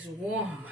is warm.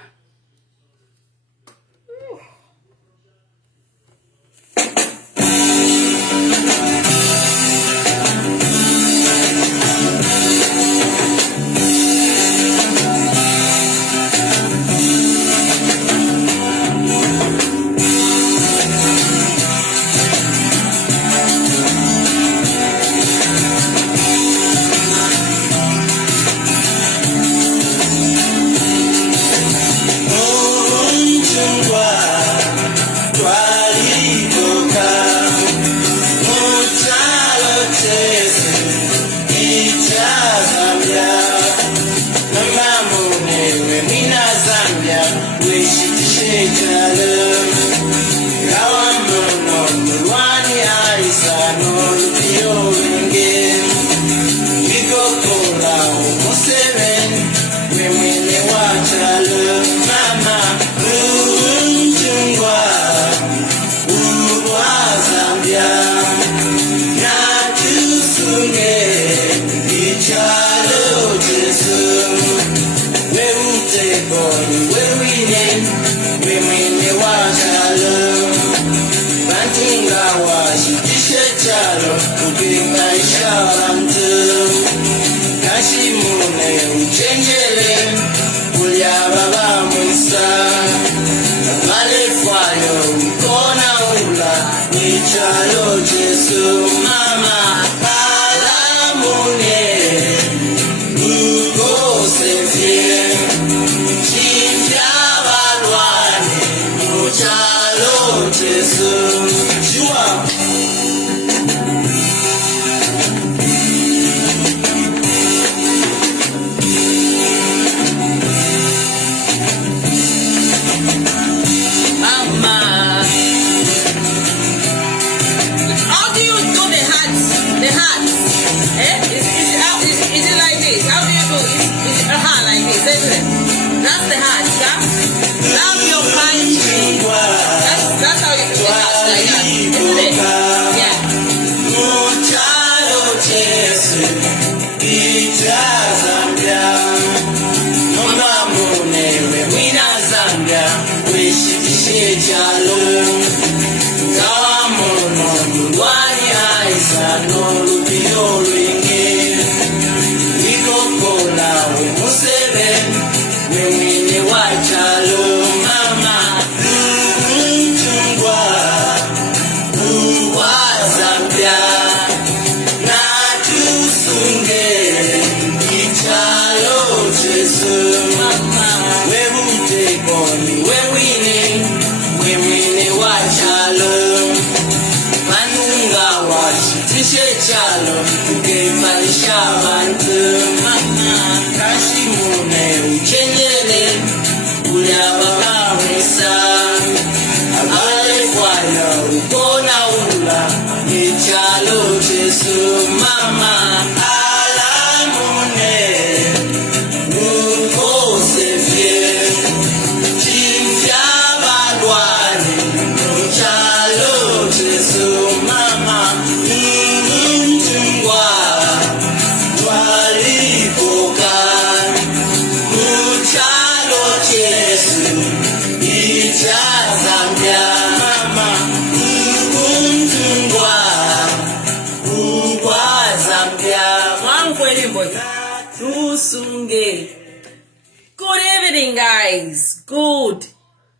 Good evening, guys. Good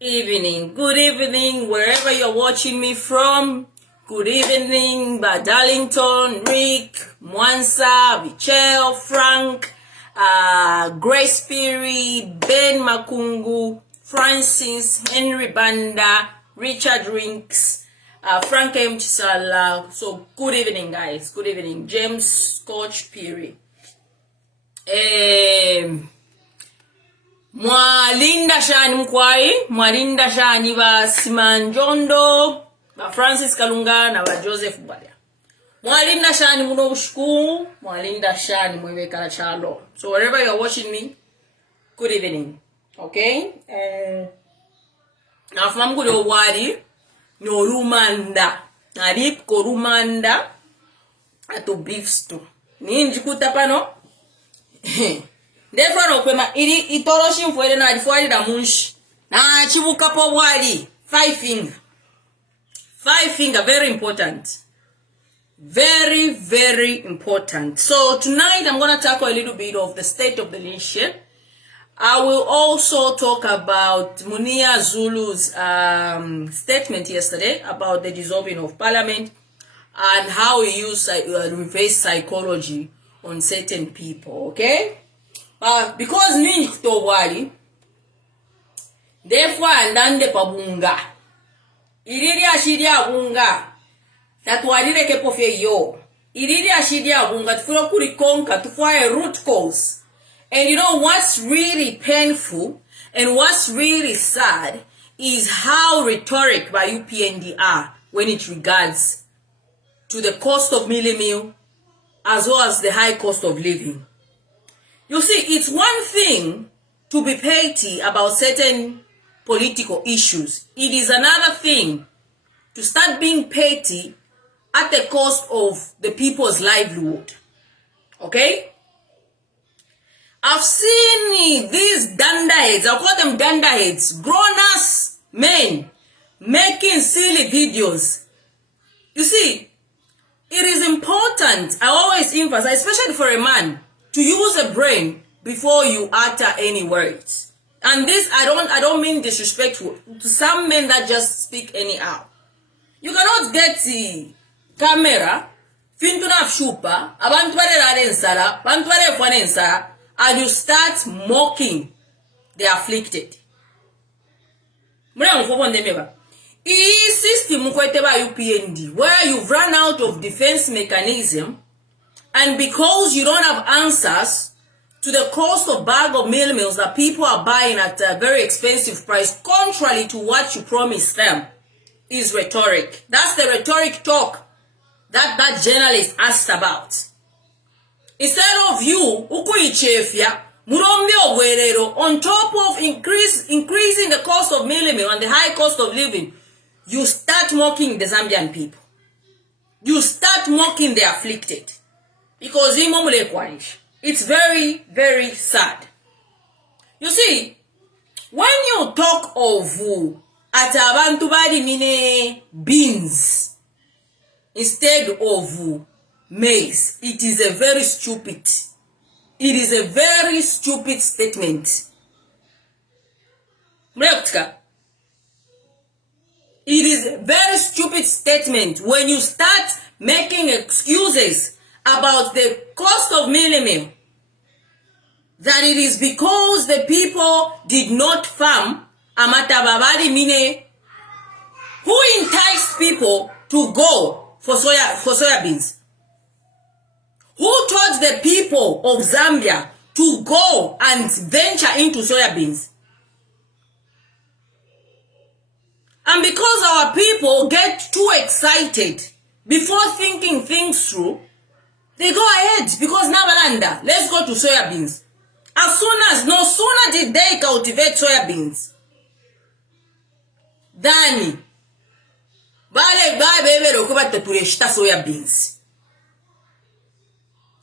evening, wherever you're watching me from. Good evening, Darlington, Rick, Mwansa, Vichel, Frank, Grace Perry, Ben Makungu, Francis, Henry Banda, Richard Rinks, Frank M. Chisala. So good evening, guys. Good evening, James Scotch Perry. Mwalinda shani mkwai, mwalinda shani ba Simanjondo, ba Francis Kalunga na ba Joseph Bwalia. Mwalinda shani muno bushuku, mwalinda shani mweweka na chalo. So wherever you're watching me, good evening. Okay? Na fumamu kule wadi, no rumanda. Narip ko rumanda, ato beef stew. Ni njikuta pano? Ndefra no kwema iri itoroshi mfwele na adifwali da munshi. Na chibuka po wali. 5 finger. 5 finger, very important. Very, very important. So tonight I'm going to tackle a little bit of the state of the nation. I will also talk about Munia Zulu's statement yesterday about the dissolving of parliament and how he used reverse psychology on certain people, okay? Because nini kutowali, therefore andande pabunga. Iriri ashiria bunga. Tatuarire kepofye yo. Iriri ashiria bunga. Tufuro kurikonka. Tufuae root cause. And you know what's really painful and what's really sad is how rhetoric by UPND are when it regards to the cost of meal as well as the high cost of living. You see, it's one thing to be petty about certain political issues. It is another thing to start being petty at the cost of the people's livelihood. Okay? I've seen these dandaheads, I call them dandaheads, grown-ass men making silly videos. You see, it is important, I always emphasize, especially for a man, to use a brain before you utter any words. And this, I don't mean disrespectful to some men that just speak anyhow. You cannot get the camera, fintuna shupa, abantu bare nsara, abantu bare fwane nsara, and you start mocking the afflicted. System UPND, where you've run out of defense mechanism, and because you don't have answers to the cost of bag of meals that people are buying at a very expensive price, contrary to what you promised them, is rhetoric. That's the rhetoric talk that journalist asked about. Instead of you, ukuichefia, murombe obwerero, on top of increasing the cost of meal and the high cost of living, you start mocking the Zambian people. You start mocking the afflicted. Because it's very, very sad. You see, when you talk of atabantu bali mine beans instead of maize, it is a very stupid. It is a very stupid statement. It is a very stupid statement when you start making excuses about the cost of meal, that it is because the people did not farm amatababari mine, who enticed people to go for soya beans. Who taught the people of Zambia to go and venture into soya beans? And because our people get too excited before thinking things through, they go ahead because Nabalanda, let's go to soya beans. No sooner did they cultivate soya beans than soya beans.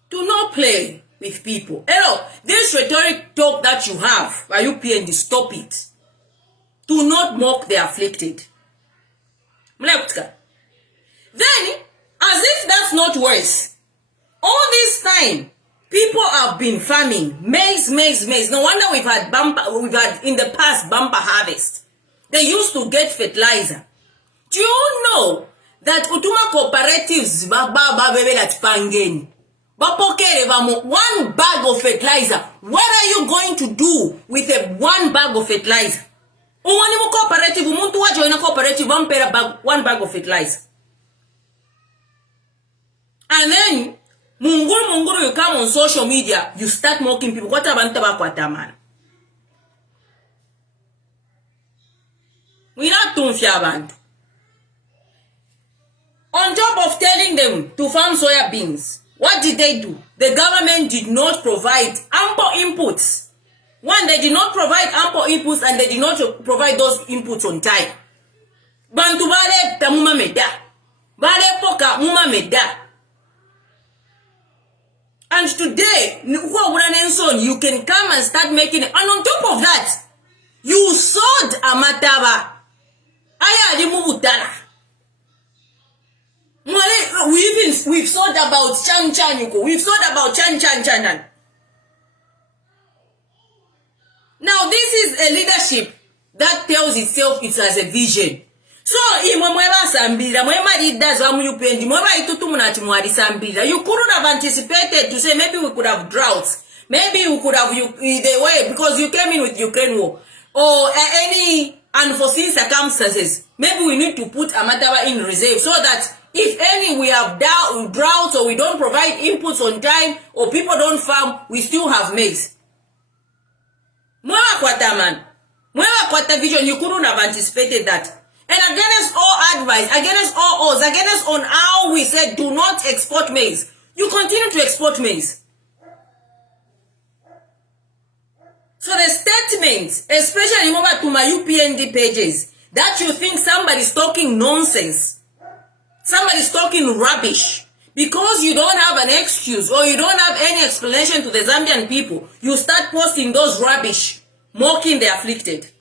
Do not play with people. Hello, this rhetoric talk that you have, by UPND, stop it. Do not mock the afflicted. Then, as if that's not worse, all this time, people have been farming maize. No wonder we've had in the past bumper harvest. They used to get fertilizer. Do you know that Utuma cooperatives one bag of fertilizer? What are you going to do with one bag of fertilizer? Cooperative, cooperative, one bag of fertilizer. And then Munguru, you come on social media, you start mocking people. What about man? We not tunfiabantu. On top of telling them to farm soya beans, what did they do? The government did not provide ample inputs. One, they did not provide ample inputs, and they did not provide those inputs on time. Bantu bale tamuma meda. Bale poka muma meda. And And today, you can come and start making it. And on top of that, you sold Amataba. Aya Limubutara. We've thought about Chan Chanyuko. We've thought about Chan Chanan. Now, this is a leadership that tells itself it has a vision. So, you couldn't have anticipated to say maybe we could have droughts. Maybe we could have the way because you came in with Ukraine war or any unforeseen circumstances. Maybe we need to put Amataba in reserve so that if any we have droughts or we don't provide inputs on time or people don't farm, we still have maize. Mwewa kwata man. Mwewa kwata vision, you couldn't have anticipated that. And against all advice, against all odds, against on how we said do not export maize, you continue to export maize. So the statements, especially over to my UPND pages, that you think somebody's talking nonsense, somebody's talking rubbish, because you don't have an excuse or you don't have any explanation to the Zambian people, you start posting those rubbish, mocking the afflicted.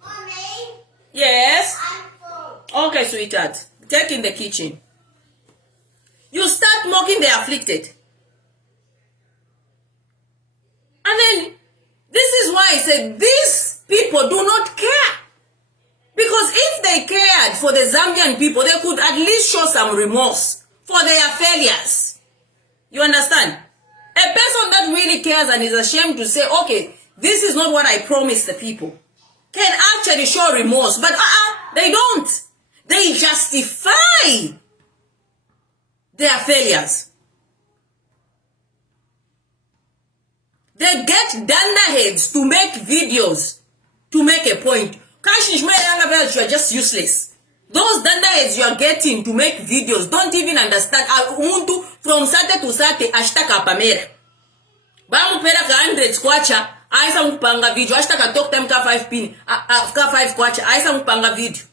Mommy? Yes? Okay, sweetheart. Take in the kitchen. You start mocking the afflicted. And then, this is why I said, these people do not care. Because if they cared for the Zambian people, they could at least show some remorse for their failures. You understand? A person that really cares and is ashamed to say, okay, this is not what I promised the people, can actually show remorse. But they don't. They justify their failures. They get dunderheads to make videos to make a point. You are just useless. Those dunderheads you are getting to make videos don't even understand. From Saturday to Saturday, hashtag Pamela. Bamu pera ka 100 kwacha, aisa mpanga video. Hashtag talk time ka 5 pin, ka 5 kwacha, aisa mpanga video.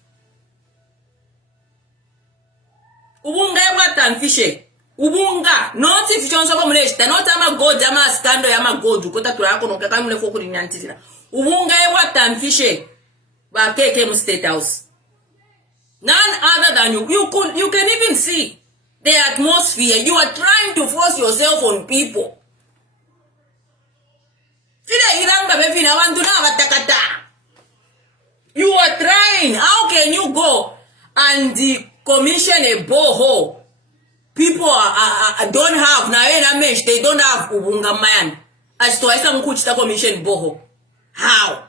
Ubunga ewa tanfishe. Ubunga, not if you don't say not ama go jama stando yama go dukota turako no kaka mule foku linyantira. Ubunga ewa tanfishe ba keke State House. None other than you. You can even see the atmosphere. You are trying to force yourself on people. You are trying. How can you go and commission a borehole? People don't have they don't have ubunga man. As to aisa mkuchita commission borehole. How?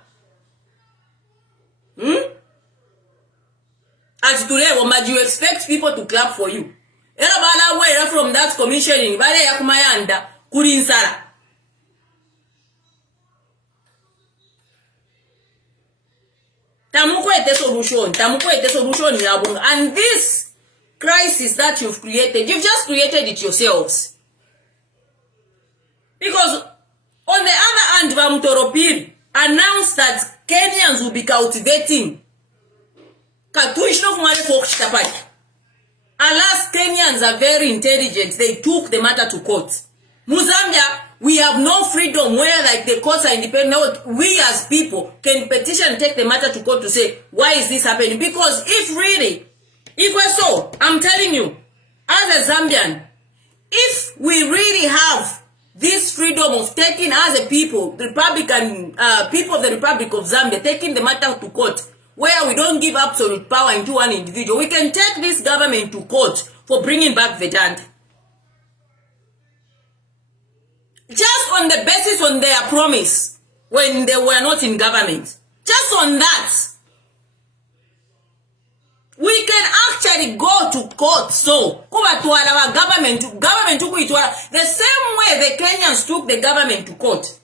As today, what you expect people to clap for you? From that commissioning, solution, and this crisis that you've created, you've just created it yourselves. Because on the other hand, Vamutoropiri announced that Kenyans will be cultivating. Alas, Kenyans are very intelligent. They took the matter to court. Zambia, we have no freedom where like the courts are independent. We as people can petition and take the matter to court to say, why is this happening? Because if we're so, I'm telling you, as a Zambian, if we really have this freedom of taking as a people, Republican people of the Republic of Zambia, taking the matter to court, where we don't give absolute power into one individual, we can take this government to court for bringing back Vedanta. Just on the basis on their promise when they were not in government. Just on that. We can actually go to court. So, government, the same way the Kenyans took the government to court,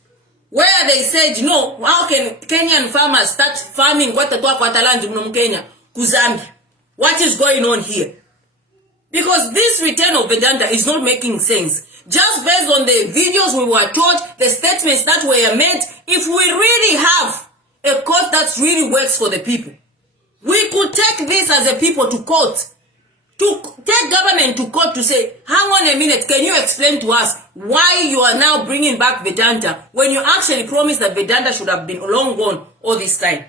where they said, no, how can Kenyan farmers start farming Kenya, Zambia? What is going on here? Because this return of Vedanta is not making sense. Just based on the videos we were taught, the statements that were made, if we really have a court that really works for the people, we could take this as a people to court to take government to court to say, hang on a minute, can you explain to us why you are now bringing back Vedanta when you actually promised that Vedanta should have been long gone all this time?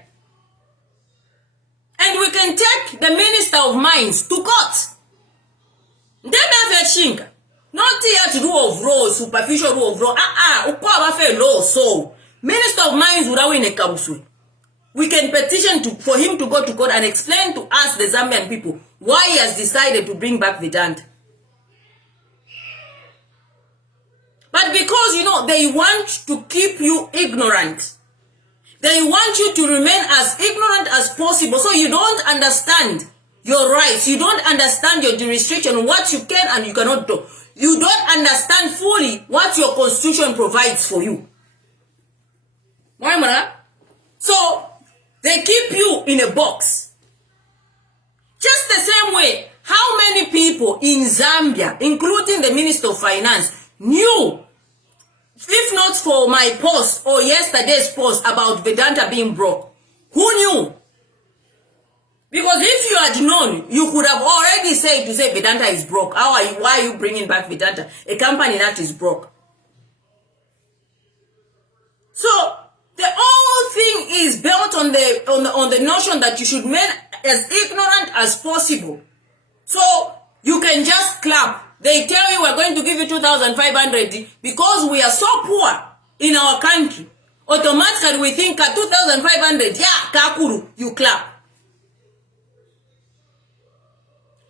And we can take the Minister of Mines to court. Not here to do of law, superficial rule of law. Law, so Minister of Mines would win a council. We can petition for him to go to court and explain to us, the Zambian people, why he has decided to bring back Vedanta. But because, they want to keep you ignorant. They want you to remain as ignorant as possible, so you don't understand your rights. You don't understand your jurisdiction, what you can and you cannot do. You don't understand fully what your constitution provides for you. So, they keep you in a box. Just the same way, how many people in Zambia, including the Minister of Finance, knew, if not for my post or yesterday's post about Vedanta being broke? Who knew? Because if you had known, you could have already said to say Vedanta is broke. Why are you bringing back Vedanta, a company that is broke? So the whole thing is built on the notion that you should remain as ignorant as possible. So you can just clap. They tell you we're going to give you 2,500 because we are so poor in our country. Automatically we think 2,500, yeah, kakuru, you clap.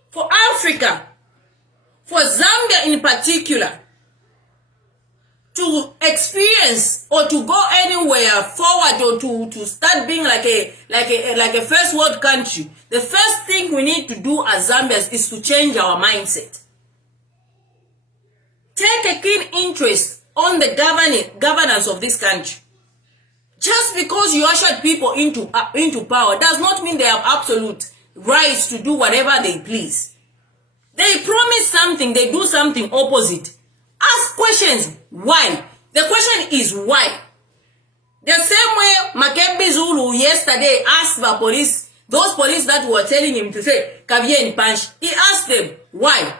For Africa, for Zambia in particular, to experience or to go anywhere forward or to start being like a first world country, the first thing we need to do as Zambians is to change our mindset. Take a keen interest on the governance of this country. Just because you ushered people into power does not mean they have absolute rights to do whatever they please. They promise something, they do something opposite. Ask questions. Why? The question is why. The same way Makebi Zulu yesterday asked the police, those police that were telling him to say, Kavien punch, he asked them, why?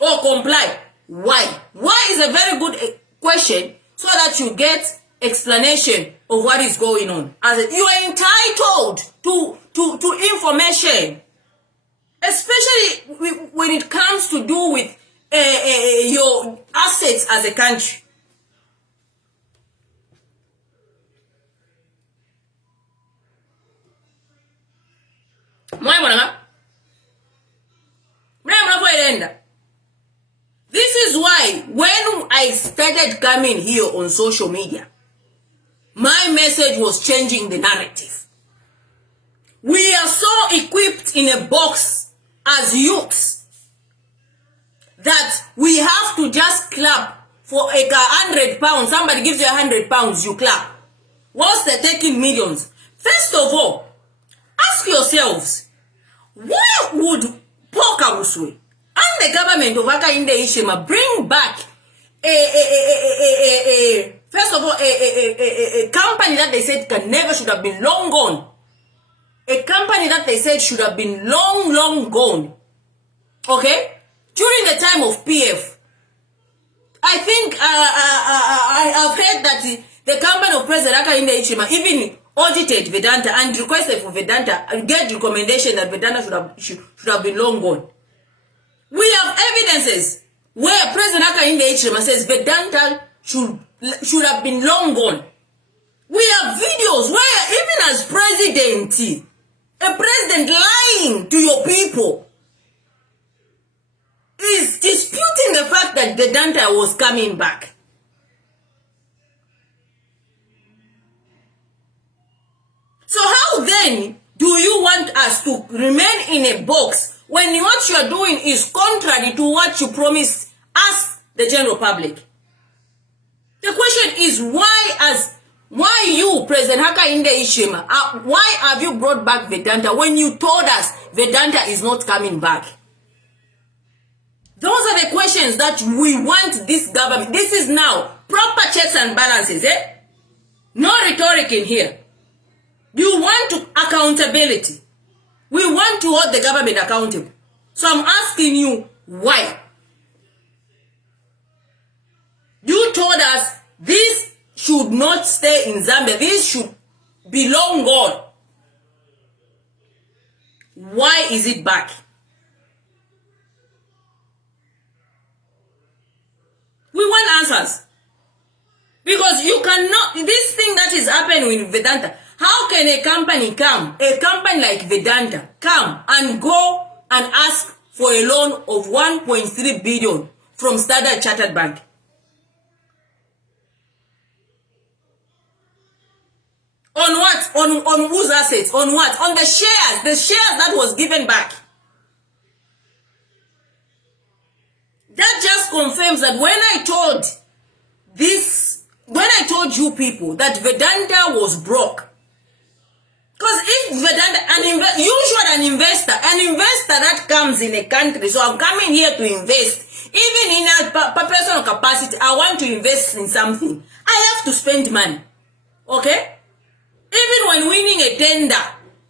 Or comply. Why? Why is a very good question so that you get explanation of what is going on. As you are entitled to information, especially when it comes to do with your assets as a country. This is why when I started coming here on social media, my message was changing the narrative. We are so equipped in a box as youths that we have to just clap for like £100. Somebody gives you £100, you clap. Whilst they're taking millions. First of all, ask yourselves, why would Pokaruswe and the government of Hakainde Hichilema bring back first of all, a company that they said never should have been long gone. A company that they said should have been long gone. Okay? During the time of PF, I think I have heard that the company of President Hakainde Hichilema even audited Vedanta and requested for Vedanta and get recommendation that Vedanta should have been long gone. We have evidences where President Hakainde Hichilema says Vedanta should have been long gone. We have videos where even as president, a president lying to your people is disputing the fact that Vedanta was coming back. So how then do you want us to remain in a box when what you are doing is contrary to what you promised us, the general public? The question is why you, President Hakainde Hichilema, why have you brought back Vedanta when you told us Vedanta is not coming back? Those are the questions that we want this government. This is now proper checks and balances, eh? No rhetoric in here. You want accountability. We want to hold the government accountable. So I'm asking you, why? You told us this should not stay in Zambia. This should belong God. Why is it back? We want answers. Because you cannot, this thing that is happening with Vedanta, how can a company like Vedanta, come and go and ask for a loan of 1.3 billion from Standard Chartered Bank? On what? On whose assets? On what? On the shares that was given back. That just confirms that when I told you people that Vedanta was broke, because if Vedanta, usually an investor that comes in a country, so I'm coming here to invest, even in a personal capacity, I want to invest in something, I have to spend money, okay? Even when winning a tender,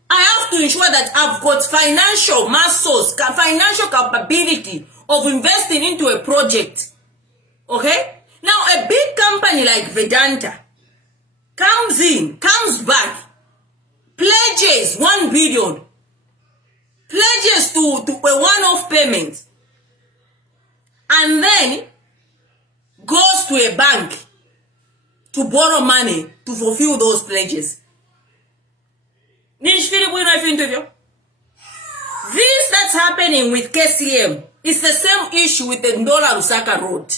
I have to ensure that I've got financial muscles, financial capability of investing into a project. Okay? Now, a big company like Vedanta comes back, pledges 1 billion, pledges to a one-off payment, and then goes to a bank to borrow money to fulfill those pledges. This that's happening with KCM is the same issue with the Ndola Lusaka Road.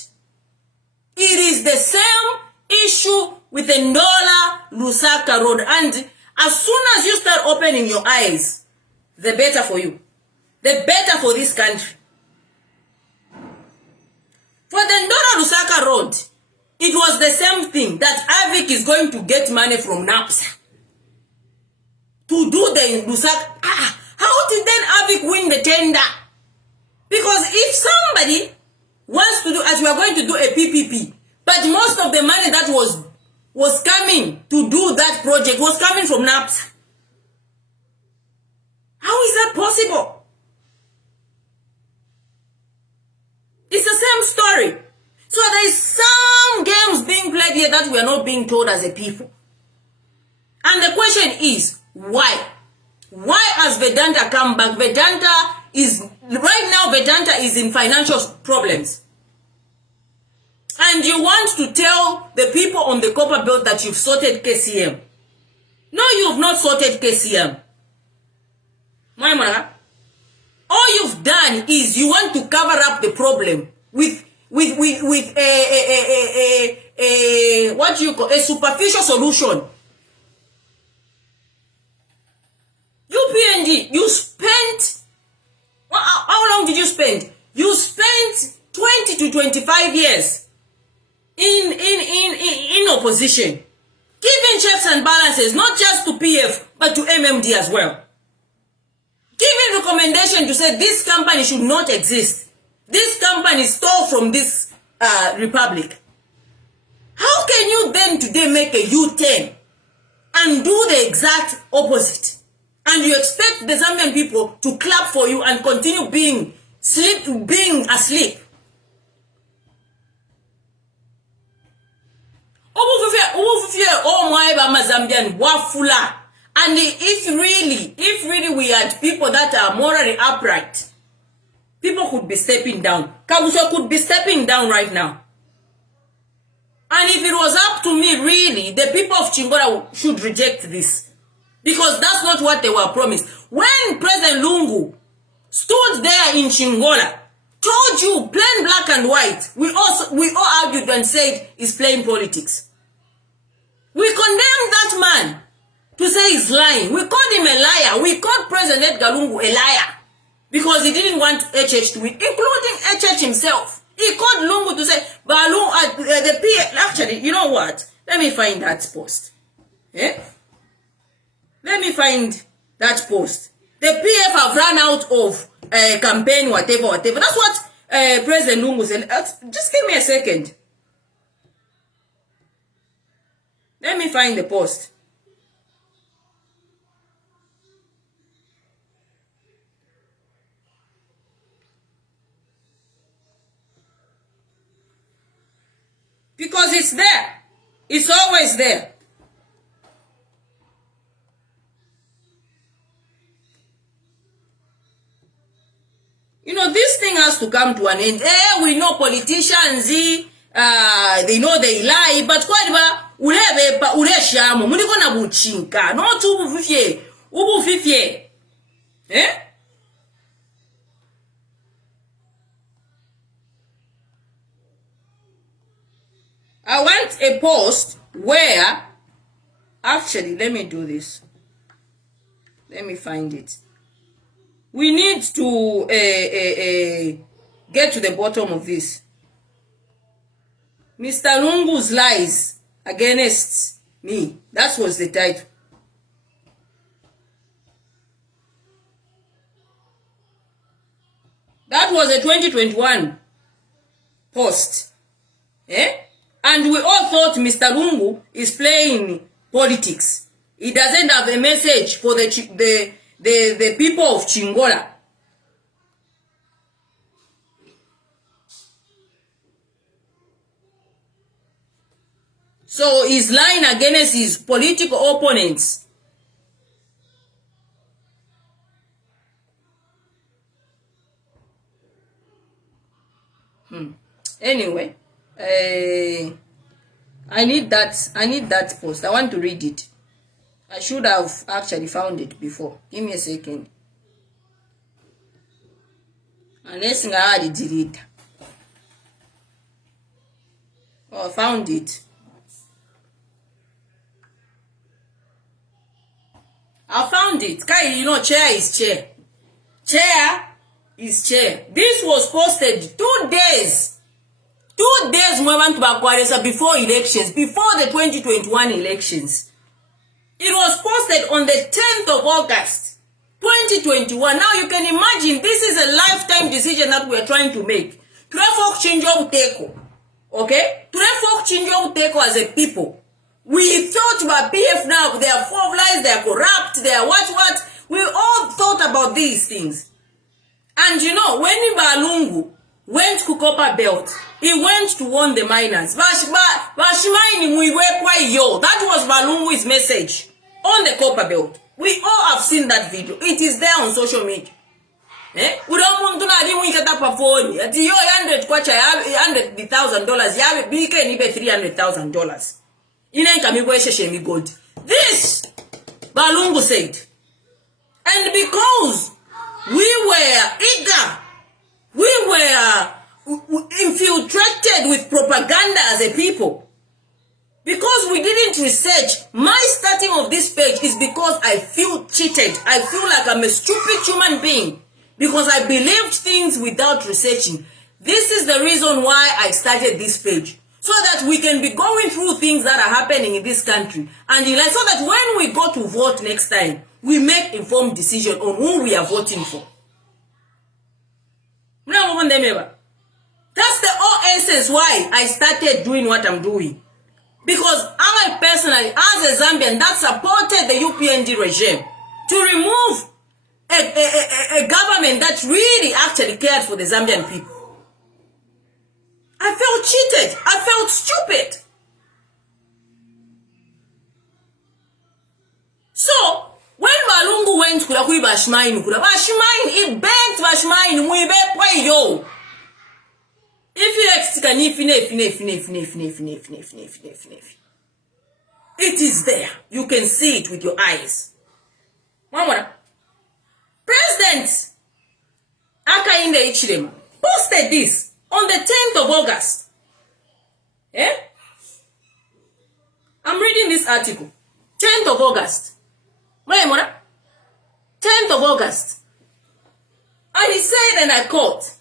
It is the same issue with the Ndola Lusaka Road. And as soon as you start opening your eyes, the better for you. The better for this country. For the Ndola Lusaka Road, it was the same thing that AVIC is going to get money from NAPSA to do the Lusaka. How did then AVIC win the tender? Because if somebody wants to do, as we are going to do a PPP, but most of the money that was coming to do that project was coming from NAPSA. How is that possible? It's the same story. So there is some games being played here that we are not being told as a people. And the question is, why? Why has Vedanta come back? Vedanta is in financial problems. And you want to tell the people on the copper belt that you've sorted KCM. No, you have not sorted KCM. All you've done is you want to cover up the problem with what you call a superficial solution. UPNG, you spent, how long did you spend? You spent 20 to 25 years in opposition, giving checks and balances, not just to PF, but to MMD as well. Giving recommendation to say this company should not exist. This company stole from this republic. How can you then today make a U-turn and do the exact opposite? And you expect the Zambian people to clap for you and continue being asleep? And if really we had people that are morally upright, people could be stepping down. Kabuso could be stepping down right now. And if it was up to me, really, the people of Chingola should reject this. Because that's not what they were promised. When President Lungu stood there in Chingola, told you plain black and white, we all argued and said he's playing politics. We condemned that man to say he's lying. We called him a liar. We called President Edgar Lungu a liar because he didn't want HH to win, including HH himself. He called Lungu to say, the PA, actually, you know what? Let me find that post. Yeah? Let me find that post. The PF have run out of campaign, whatever. That's what President Lungu said. Just give me a second. Let me find the post. it's there. It's always there. You know, this thing has to come to an end. We know politicians, they know they lie, but kwa ulebepa uleshamo muliko na buchinka no tu ubufifye I want a post where actually let me do this. Let me find it. We need to get to the bottom of this. Mr. Lungu's lies against me. That was the title. That was a 2021 post. And we all thought Mr. Lungu is playing politics. He doesn't have a message for the people of Chingola. So he's lying against his political opponents. Anyway, I need that post. I want to read it. I should have actually found it before. Give me a second. Unless I had delete. Oh, I found it. I found it. You know, chair is chair. Chair is chair. This was posted 2 days. 2 days before elections, before the 2021 elections. It was posted on the 10th of August, 2021. Now you can imagine this is a lifetime decision that we are trying to make. Okay? As a people. We thought about PF now, they are full of lies, they are corrupt, they are what. We all thought about these things. And you know, when Balungu went to Copper Belt, he went to warn the miners. That was Balungu's message on the Copper Belt. We all have seen that video. It is there on social media. We don't want to know we get up a phone. At your $100,000, you have a big $300,000. This Balungu said, and because we were eager, we were infiltrated with propaganda as a people, because we didn't research. My starting of this page is because I feel cheated. I feel like I'm a stupid human being because I believed things without researching. This is the reason why I started this page. So that we can be going through things that are happening in this country. And so that when we go to vote next time, we make informed decision on who we are voting for. That's the whole essence why I started doing what I'm doing. Because I personally, as a Zambian that supported the UPND regime to remove a government that really actually cared for the Zambian people. I felt cheated. I felt stupid. So, when Balungu went to Bashmain, it bent Bashmain, yo. If it is there. You can see it with your eyes. President Hakainde Hichilema posted this on the 10th of August. I'm reading this article. 10th of August. 10th of August. And he said, and I quote,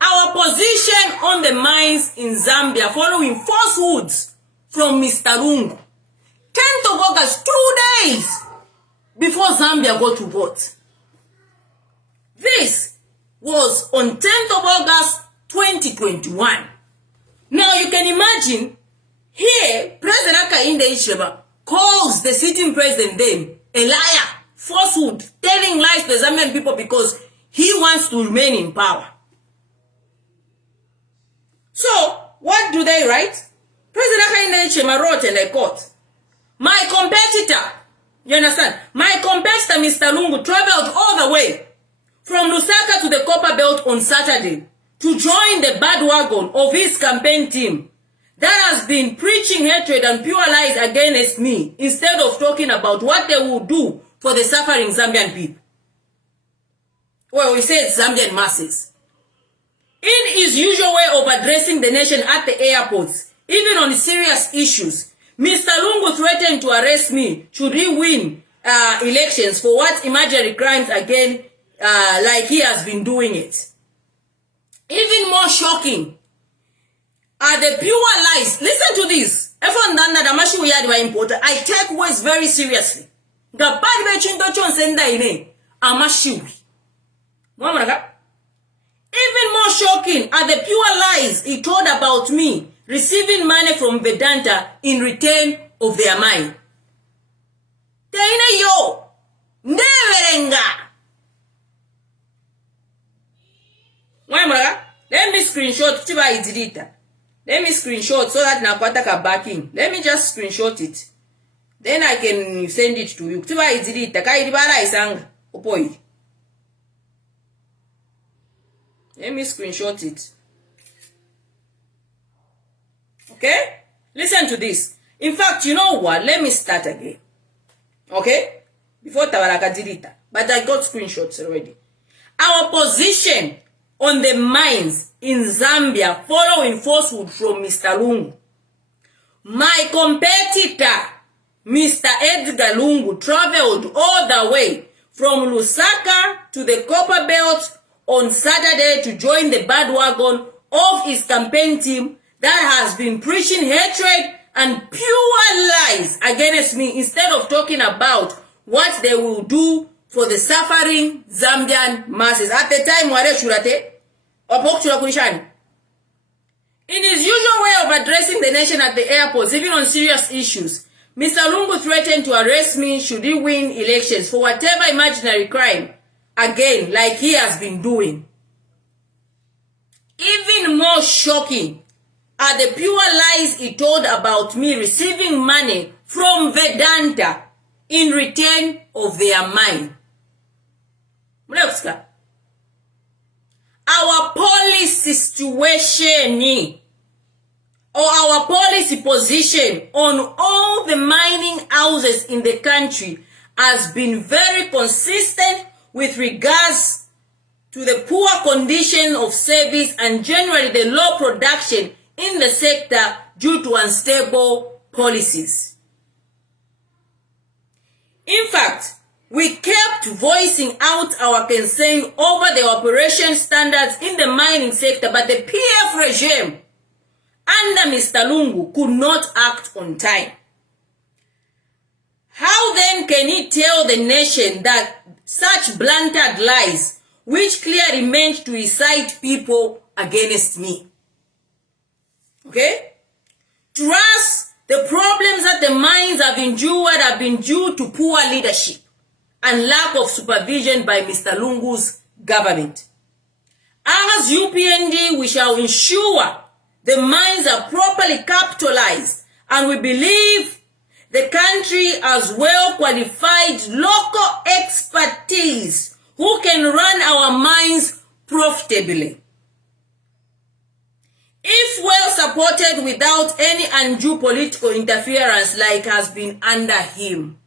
our position on the mines in Zambia following falsehoods from Mr. Lungu. 10th of August, 2 days before Zambia got to vote. This was on 10th of August, 2021. Now you can imagine here, President Hakainde Hichilema calls the sitting president then a liar, falsehood, telling lies to the Zambian people because he wants to remain in power. So, what do they write? President I wrote and I quote, my competitor, you understand? My competitor, Mr. Lungu, traveled all the way from Lusaka to the Copper Belt on Saturday to join the bandwagon of his campaign team that has been preaching hatred and pure lies against me instead of talking about what they will do for the suffering Zambian people. Well, we said Zambian masses. In his usual way of addressing the nation at the airports, even on serious issues, Mr. Lungu threatened to arrest me should he win elections for what imaginary crimes again, like he has been doing it. Even more shocking are the pure lies. Listen to this. I take words very seriously. Even more shocking are the pure lies he told about me receiving money from Vedanta in return of their mine. Taina yo, neverenga. Let me screenshot. Let me screenshot so that napata backing. Let me just screenshot it. Then I can send it to you. Let me screenshot it. Okay? Listen to this. In fact, you know what? Let me start again. Okay? Before Tawaraka did it. But I got screenshots already. Our position on the mines in Zambia following falsehood from Mr. Lungu. My competitor, Mr. Edgar Lungu, traveled all the way from Lusaka to the Copper Belt on Saturday to join the bandwagon of his campaign team that has been preaching hatred and pure lies against me instead of talking about what they will do for the suffering Zambian masses. At the time, in his usual way of addressing the nation at the airports, even on serious issues, Mr. Lungu threatened to arrest me should he win elections for whatever imaginary crime, again, like he has been doing. Even more shocking are the pure lies he told about me receiving money from Vedanta in return of their mine. Our policy situation or our policy position on all the mining houses in the country has been very consistent with regards to the poor condition of service and generally the low production in the sector due to unstable policies. In fact, we kept voicing out our concern over the operation standards in the mining sector, but the PF regime under Mr. Lungu could not act on time. How then can he tell the nation that such blunted lies, which clearly meant to incite people against me? Okay? Trust the problems that the mines have endured have been due to poor leadership and lack of supervision by Mr. Lungu's government. As UPND, we shall ensure the mines are properly capitalized, and we believe the country has well-qualified local expertise who can run our mines profitably. If well supported without any undue political interference like has been under him.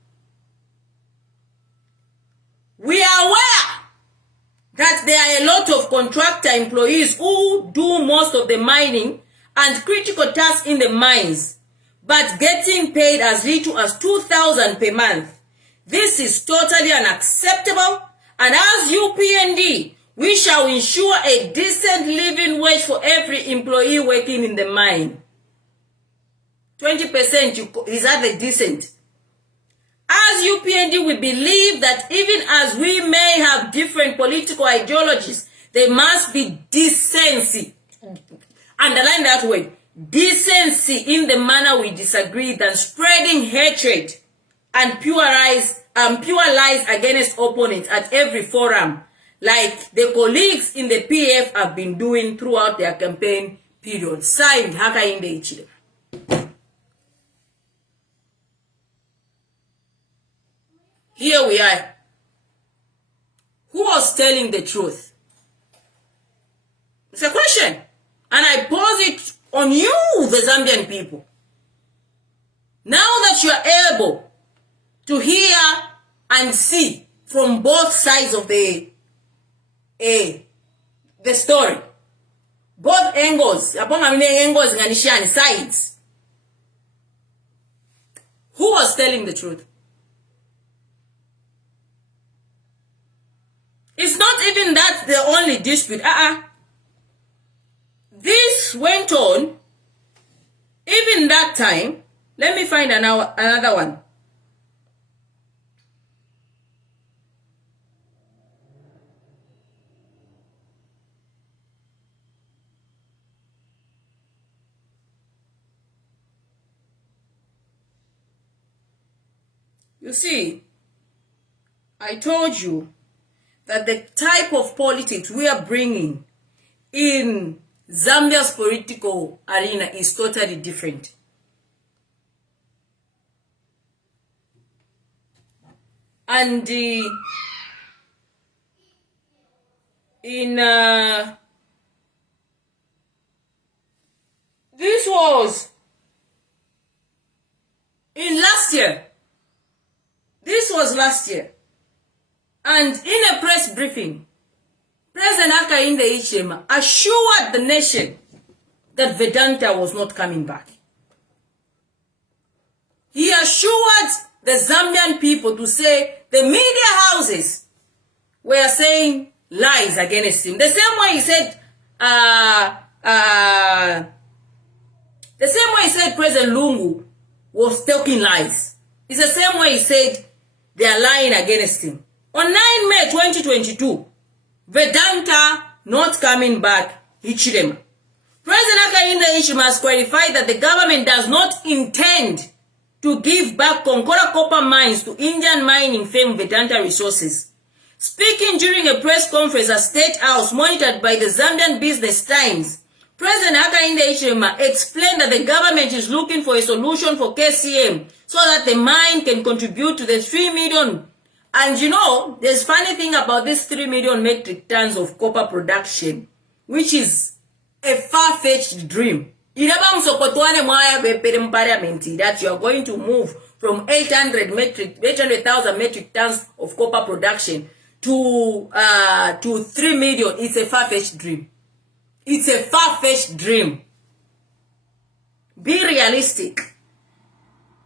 We are aware that there are a lot of contractor employees who do most of the mining and critical tasks in the mines, but getting paid as little as 2,000 per month. This is totally unacceptable, and as UPND, we shall ensure a decent living wage for every employee working in the mine. 20% is that the decent? As UPND, we believe that even as we may have different political ideologies, there must be decency. Underline that word. Decency in the manner we disagree than spreading hatred and pure lies against opponents at every forum, like the colleagues in the PF have been doing throughout their campaign period. Signed, Hakainde Ichile. Here we are. Who was telling the truth? It's a question. And I pose it on you, the Zambian people. Now that you are able to hear and see from both sides of the story, both angles, sides, who was telling the truth? It's not even that the only dispute. This went on even that time. Let me find another one. You see, I told you that the type of politics we are bringing in Zambia's political arena is totally different. And this was in last year. This was last year. And in a press briefing, President Hakainde Hichilema assured the nation that Vedanta was not coming back. He assured the Zambian people to say the media houses were saying lies against him. The same way he said, President Lungu was talking lies. It's the same way he said they are lying against him. On 9 May 2022, Vedanta not coming back, Hichilema. President Hakainde Hichilema has clarified that the government does not intend to give back Konkora copper mines to Indian mining firm Vedanta Resources. Speaking during a press conference at State House monitored by the Zambian Business Times, President Hakainde Hichilema explained that the government is looking for a solution for KCM so that the mine can contribute to the 3 million. And you know, there's funny thing about this 3 million metric tons of copper production, which is a far-fetched dream. That you are going to move from 800,000 metric tons of copper production to 3 million. It's a far-fetched dream. It's a far-fetched dream. Be realistic.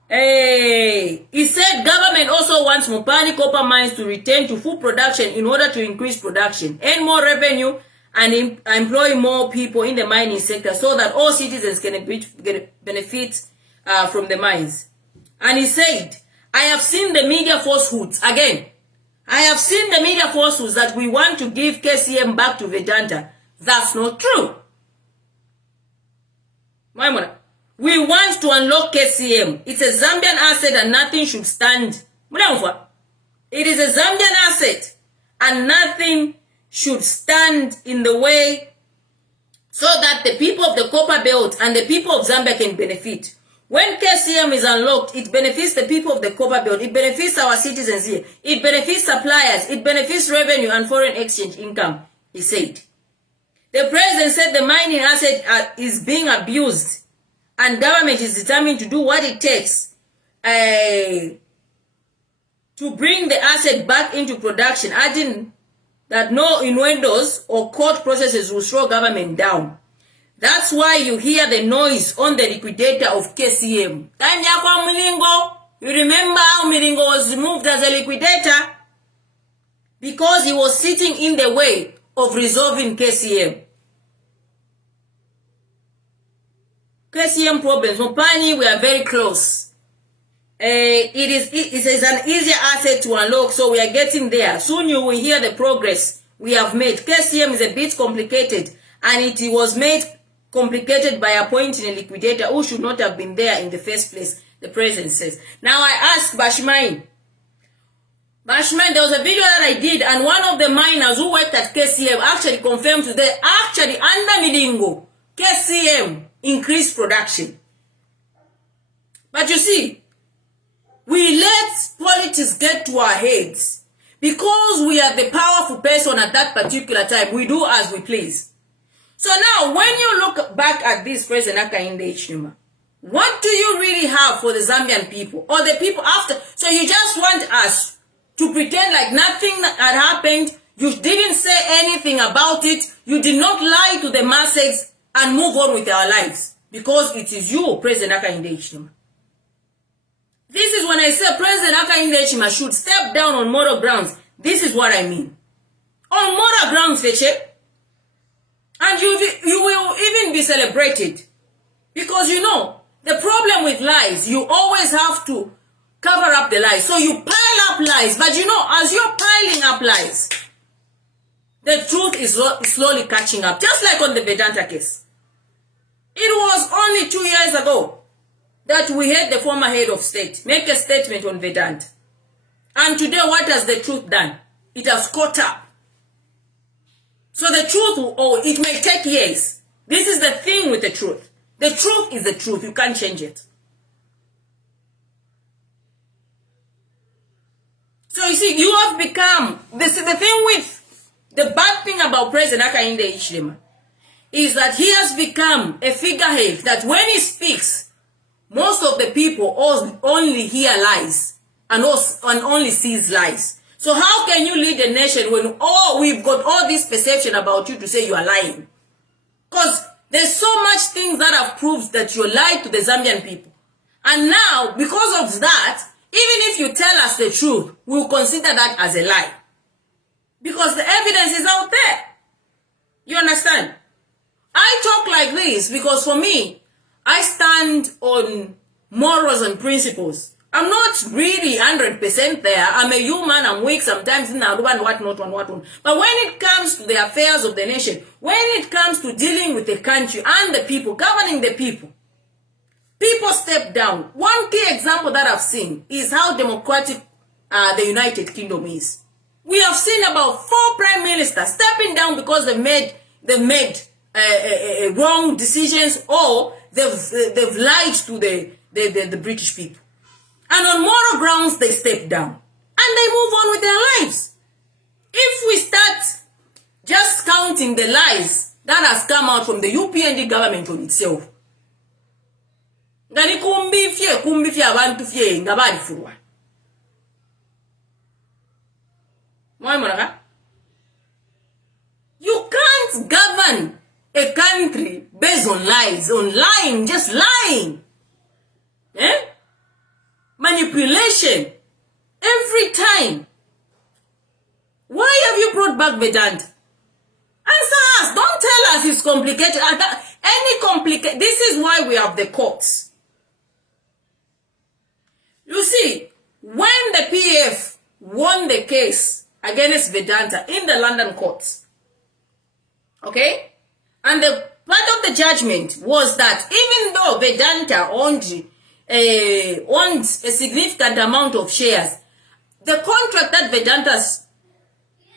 He said government also wants Mopani copper mines to return to full production in order to increase production, earn more revenue, and employ more people in the mining sector so that all citizens can benefit from the mines. And he said, I have seen the media falsehoods. Again, I have seen the media falsehoods that we want to give KCM back to Vedanta. That's not true. Maimona. We want to unlock KCM. It's a Zambian asset and nothing should stand. It is a Zambian asset and nothing should stand in the way so that the people of the copper belt and the people of Zambia can benefit. When KCM is unlocked, it benefits the people of the copper belt. It benefits our citizens here. It benefits suppliers. It benefits revenue and foreign exchange income, he said. The president said the mining asset is being abused. And government is determined to do what it takes to bring the asset back into production, adding that no innuendos or court processes will slow government down. That's why you hear the noise on the liquidator of KCM. Time yakwa Milingo, you remember how Milingo was removed as a liquidator? Because he was sitting in the way of resolving KCM. KCM problems. Mopani, we are very close. It is an easier asset to unlock, so we are getting there. Soon you will hear the progress we have made. KCM is a bit complicated, and it was made complicated by appointing a liquidator who should not have been there in the first place, the president says. Now I asked Bashmain, there was a video that I did, and one of the miners who worked at KCM actually confirmed today, actually under Milingo, KCM increased production. But you see, We let politics get to our heads. Because we are the powerful person at that particular time, we do as we please. So now, when you look back at this President Hakainde Hichilema, what do you really have for the Zambian people or the people after? So you just want us to pretend like nothing had happened. You didn't say anything about it. You did not lie to the masses and move on with our lives. Because it is you, President Hakainde Hichilema. This is when I say President Hakainde Hichilema should step down on moral grounds. This is what I mean. On moral grounds, Feche. And you will even be celebrated. Because you know, the problem with lies, you always have to cover up the lies. So you pile up lies. But you know, as you're piling up lies, the truth is slowly catching up. Just like on the Vedanta case. It was only 2 years ago that we had the former head of state make a statement on Vedanta. And today, what has the truth done? It has caught up. So the truth, it may take years. This is the thing with the truth. The truth is the truth. You can't change it. So you see, you have become, this is the thing with, the bad thing about President Hakainde Hichilema is that he has become a figurehead that when he speaks, most of the people only hear lies and only sees lies. So how can you lead a nation when we've got all this perception about you to say you are lying? Because there's so much things that have proved that you lied to the Zambian people. And now, because of that, even if you tell us the truth, we'll consider that as a lie. Because the evidence is out there. You understand? I talk like this because for me, I stand on morals and principles. I'm not really 100% there. I'm a human, I'm weak sometimes, and whatnot. But when it comes to the affairs of the nation, when it comes to dealing with the country and the people, governing the people, people step down. One key example that I've seen is how democratic the United Kingdom is. We have seen about 4 prime ministers stepping down because they've made wrong decisions or they've lied to the British people. And on moral grounds, they step down. And they move on with their lives. If we start just counting the lies that has come out from the UPND government on itself, you can't govern a country based on lies, on lying, just lying. Eh? Manipulation. Every time. Why have you brought back Vedanta? Answer us. Don't tell us it's complicated. This is why we have the courts. You see, when the PF won the case against Vedanta in the London courts, okay? And the part of the judgment was that even though Vedanta owned a significant amount of shares, the contract that Vedanta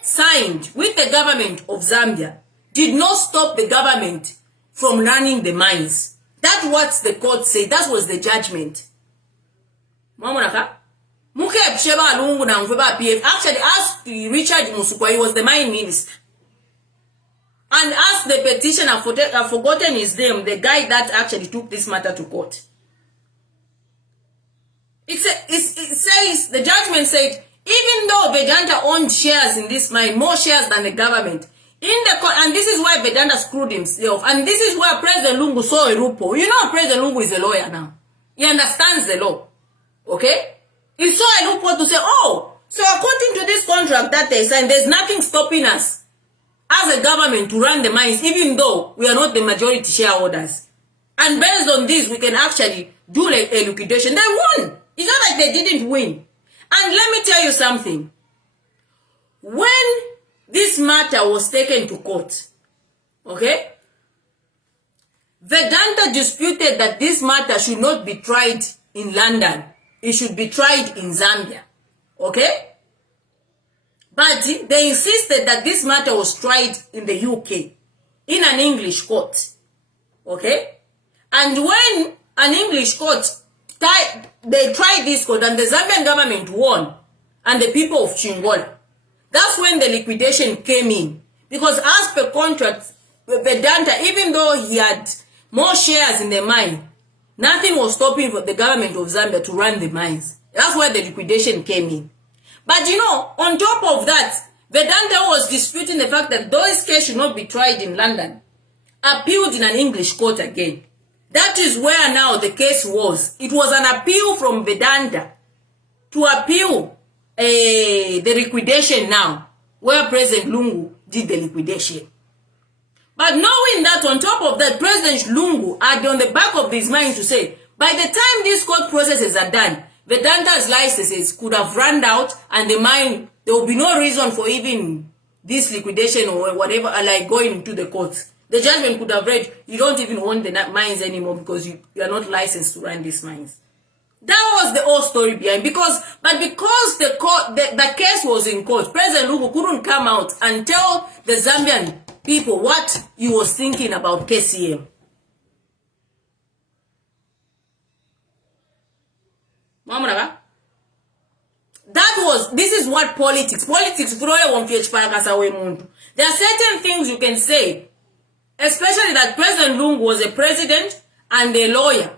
signed with the government of Zambia did not stop the government from running the mines. That's what the court said. That was the judgment. Actually asked Richard Musukwa, he was the mine minister, and asked the petitioner, I've forgotten his name, the guy that actually took this matter to court. It says, the judgment said, even though Vedanta owned shares in this mine, more shares than the government, and this is why Vedanta screwed himself, and this is where President Lungu saw a loophole. You know, President Lungu is a lawyer now. He understands the law. Okay? He saw a loophole to say, so according to this contract that they signed, there's nothing stopping us as a government to run the mines, even though we are not the majority shareholders. And based on this, we can actually do a liquidation. They won. It's not like they didn't win. And let me tell you something. When this matter was taken to court, okay, Vedanta disputed that this matter should not be tried in London. It should be tried in Zambia. Okay? But they insisted that this matter was tried in the UK, in an English court. Okay? And when an English court they tried this court and the Zambian government won, and the people of Chingola. That's when the liquidation came in. Because as per contract, Vedanta, even though he had more shares in the mine, nothing was stopping for the government of Zambia to run the mines. That's where the liquidation came in. But you know, on top of that, Vedanta was disputing the fact that those cases should not be tried in London, appealed in an English court again. That is where now the case was. It was an appeal from Vedanta to appeal the liquidation now, where President Lungu did the liquidation. But knowing that on top of that, President Lungu had on the back of his mind to say, by the time these court processes are done, Vedanta's licenses could have run out and the mine, there will be no reason for even this liquidation or whatever, like going into the courts. The judgment could have read, you don't even own the mines anymore because you are not licensed to run these mines. That was the whole story behind. Because the case was in court, President Lungu couldn't come out and tell the Zambian people what he was thinking about KCM. This is what politics, there are certain things you can say, especially that President Lungu was a president and a lawyer.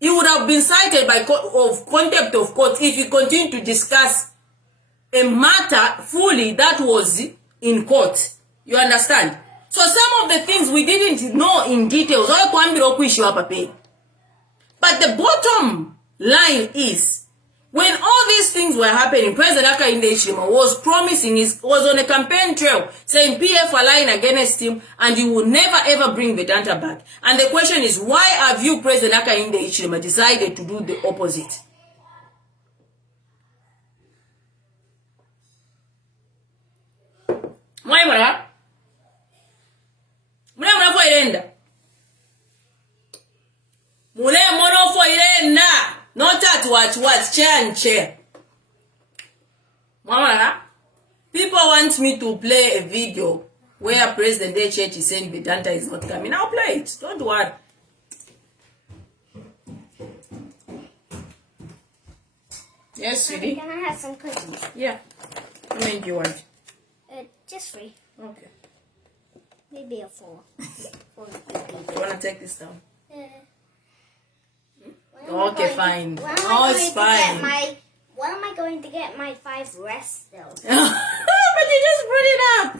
He would have been cited by contempt of court if he continued to discuss a matter fully that was in court. You understand? So some of the things we didn't know in details. But the bottom line is, when all these things were happening, President Hakainde Hichilema was promising, was on a campaign trail, saying PF are lying against him and he would never ever bring Vedanta back. And the question is, why have you, President Hakainde Hichilema, decided to do the opposite? Why, Mara? Muna for Irenda. Mule mono for Irenda. Not at what, chair and chair. Mama, people want me to play a video where President Church is saying Vedanta is not coming. I'll play it. Don't worry. Yes, sweetie. Can I have some cookies? Yeah. How many do you want? Just 3. Okay. Maybe a 4. 4 You want to take this down? Okay, fine. It's fine. When am I going to get my 5 rest though? But you just put it up.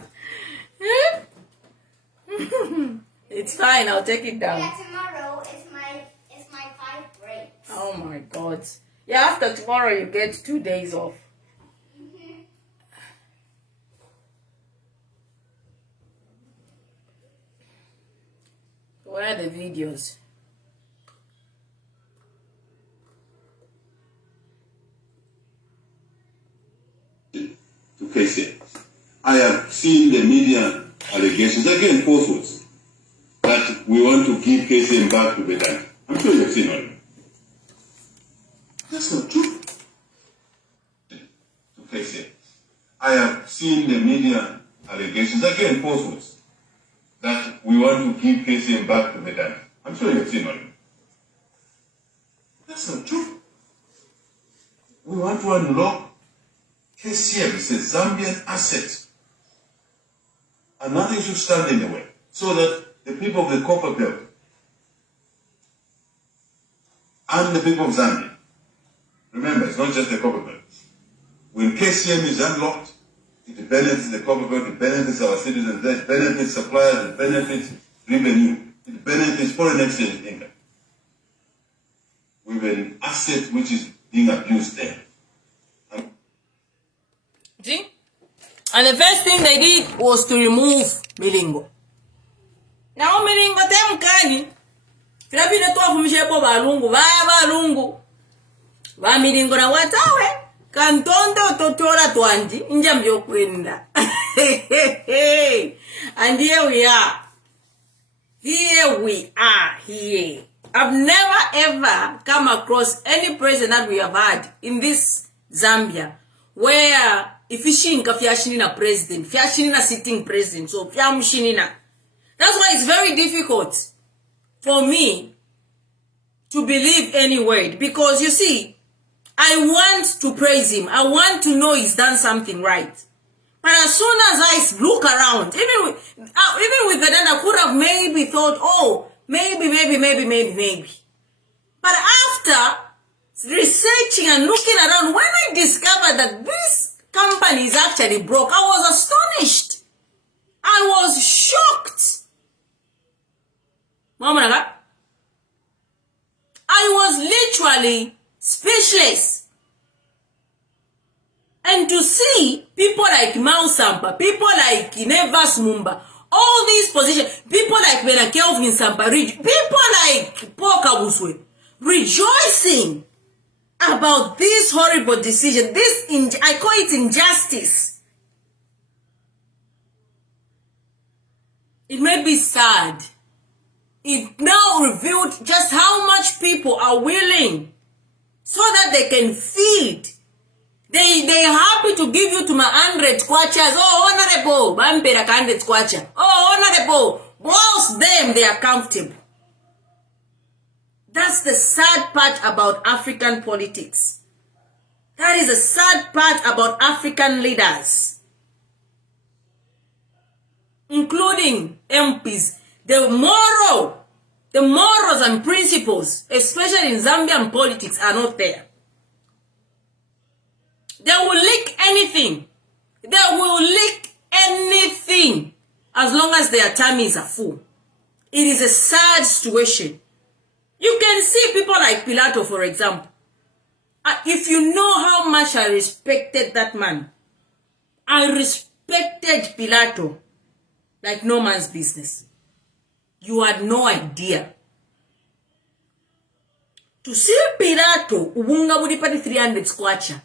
It's fine. I'll take it down. Yeah, tomorrow is my 5 breaks. Oh my God. Yeah, after tomorrow you get 2 days off. Where are the videos? To KCM. I have seen the media allegations, again falsehoods, that we want to give KCM back to Vedanta. I'm sure you've seen all of them. That's not true. To KCM. I have seen the media allegations, again falsehoods, that we want to give KCM back to Vedanta. I'm sure you've seen all of them. That's not true. We want to unlock KCM is a Zambian asset, and nothing should stand in the way, so that the people of the Copper Belt and the people of Zambia, remember, it's not just the Copper Belt. When KCM is unlocked, it benefits the Copper Belt, it benefits our citizens, it benefits suppliers, it benefits revenue, it benefits foreign exchange income. We have an asset which is being abused there. See? And the first thing they did was to remove Milingo. Now Milingo temkani. Filapine toa fumishepo balungu, balungu. Ba Milingo na watawe. Kantondo totora twandi. Njambyo kwenda. And here we are. Here we are. Here. I've never ever come across any president that we have had in this Zambia where if Fishinka Fiashinina president, Fiashinina sitting president, so Fiamushinina. That's why it's very difficult for me to believe any word, because you see, I want to praise him. I want to know he's done something right. But as soon as I look around, even with Vedanta, I could have maybe thought, oh, maybe. But after researching and looking around, when I discovered that this company is actually broke, I was astonished. I was shocked. Mama, I was literally speechless. And to see people like Mao Sampa, people like Nevas Mumba, all these positions, people like Bena Kelvin Sampa, people like Paul Kabuswe, rejoicing about this horrible decision, I call it injustice. It may be sad. It now revealed just how much people are willing so that they can feed. They are happy to give you to my 100 squatchers. Oh, honorable, Bampera 100 squatcher. Oh, honorable, whilst them, they are comfortable. That's the sad part about African politics. That is the sad part about African leaders, including MPs. The morals and principles, especially in Zambian politics, are not there. They will lick anything. They will lick anything as long as their tummies are full. It is a sad situation. You can see people like Pilato, for example. If you know how much I respected that man, I respected Pilato like no man's business. You had no idea. To see Pilato, Ubunga Budipati 300 squatcher,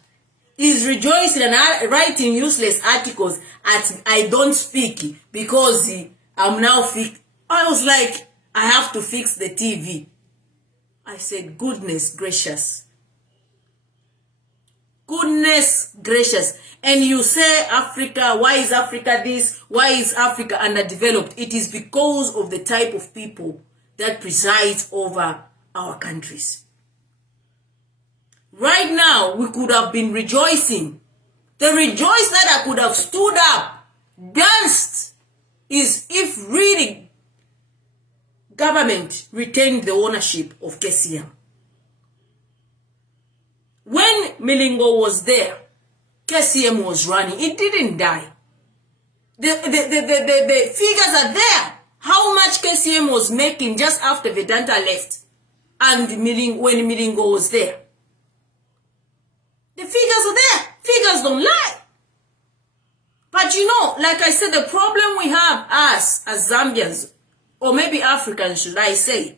is rejoicing and writing useless articles at I don't speak because I'm now fixed. I was like, I have to fix the TV. I said, goodness gracious. Goodness gracious. And you say Africa, why is Africa this? Why is Africa underdeveloped? It is because of the type of people that presides over our countries. Right now, we could have been rejoicing. The rejoice that I could have stood up, danced, is if really government retained the ownership of KCM. When Milingo was there, KCM was running. It didn't die. The figures are there. How much KCM was making just after Vedanta left and when Milingo was there. The figures are there. Figures don't lie. But you know, like I said, the problem we have us as Zambians, or maybe Africans should I say,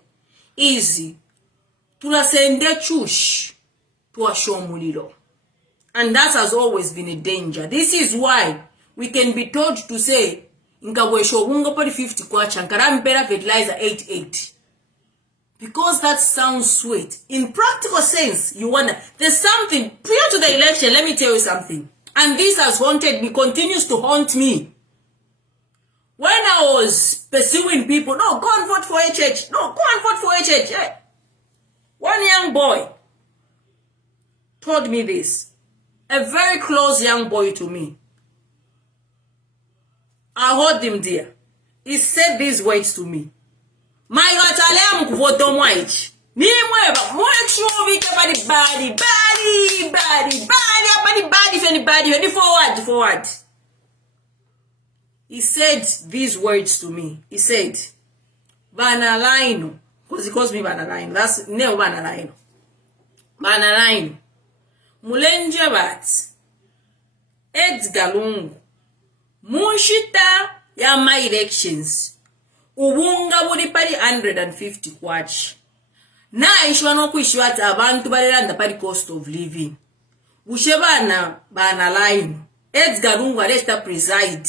is tunasende chush tuwasho mulilo. And that has always been a danger. This is why we can be told to say, Nkabwesho wunga pari 50 kwacha, nkarampera fertilizer 88. Because that sounds sweet. In practical sense, you wonder, there's something, prior to the election, let me tell you something. And this has haunted me, continues to haunt me. When I was pursuing people, no, go and vote for HH. No, go and vote for HH. Yeah. One young boy told me this. A very close young boy to me. I heard him there. He said these words to me. My God, I am voting white. Me mweba, mwek shuvike badi, forward. He said these words to me. He said, Banalaino, because he calls me Banalaino. That's Neo Banalaino. Banalaino. Mulenje bat. Edgar Lungu. Munshita ya my elections. Ubunga budi pari 150 kwachi. Na ishwa no kwishwata abantu balelanda pari cost of living. Bushebana Banalaino. Edgar Lungu aresta preside.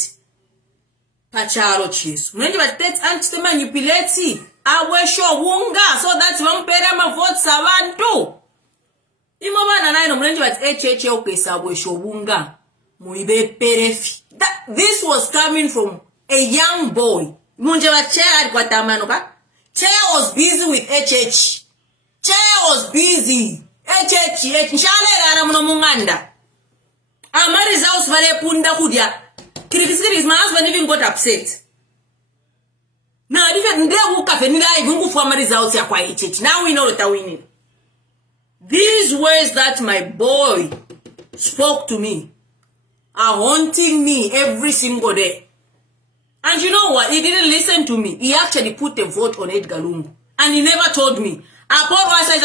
Pacharo chesu. Mwenye batete anti manipulate. Awesho wunga so that vampera ma votes abantu. Imo Banalaino mwenye bat okesa awesho wunga. Muibe perefi. This was coming from a young boy. Munje wa chair kwa tamano ka. Chair was busy with HH. Chair was busy. Nshalela muno munganda. My results vale punda kudia. Kirikis, my husband even got upset. Now, if they woke up and even for my results are quite church. Now we know what are winning. These words that my boy spoke to me are haunting me every single day. And you know what? He didn't listen to me. He actually put a vote on Edgar Lungu. And he never told me. Upon what I said,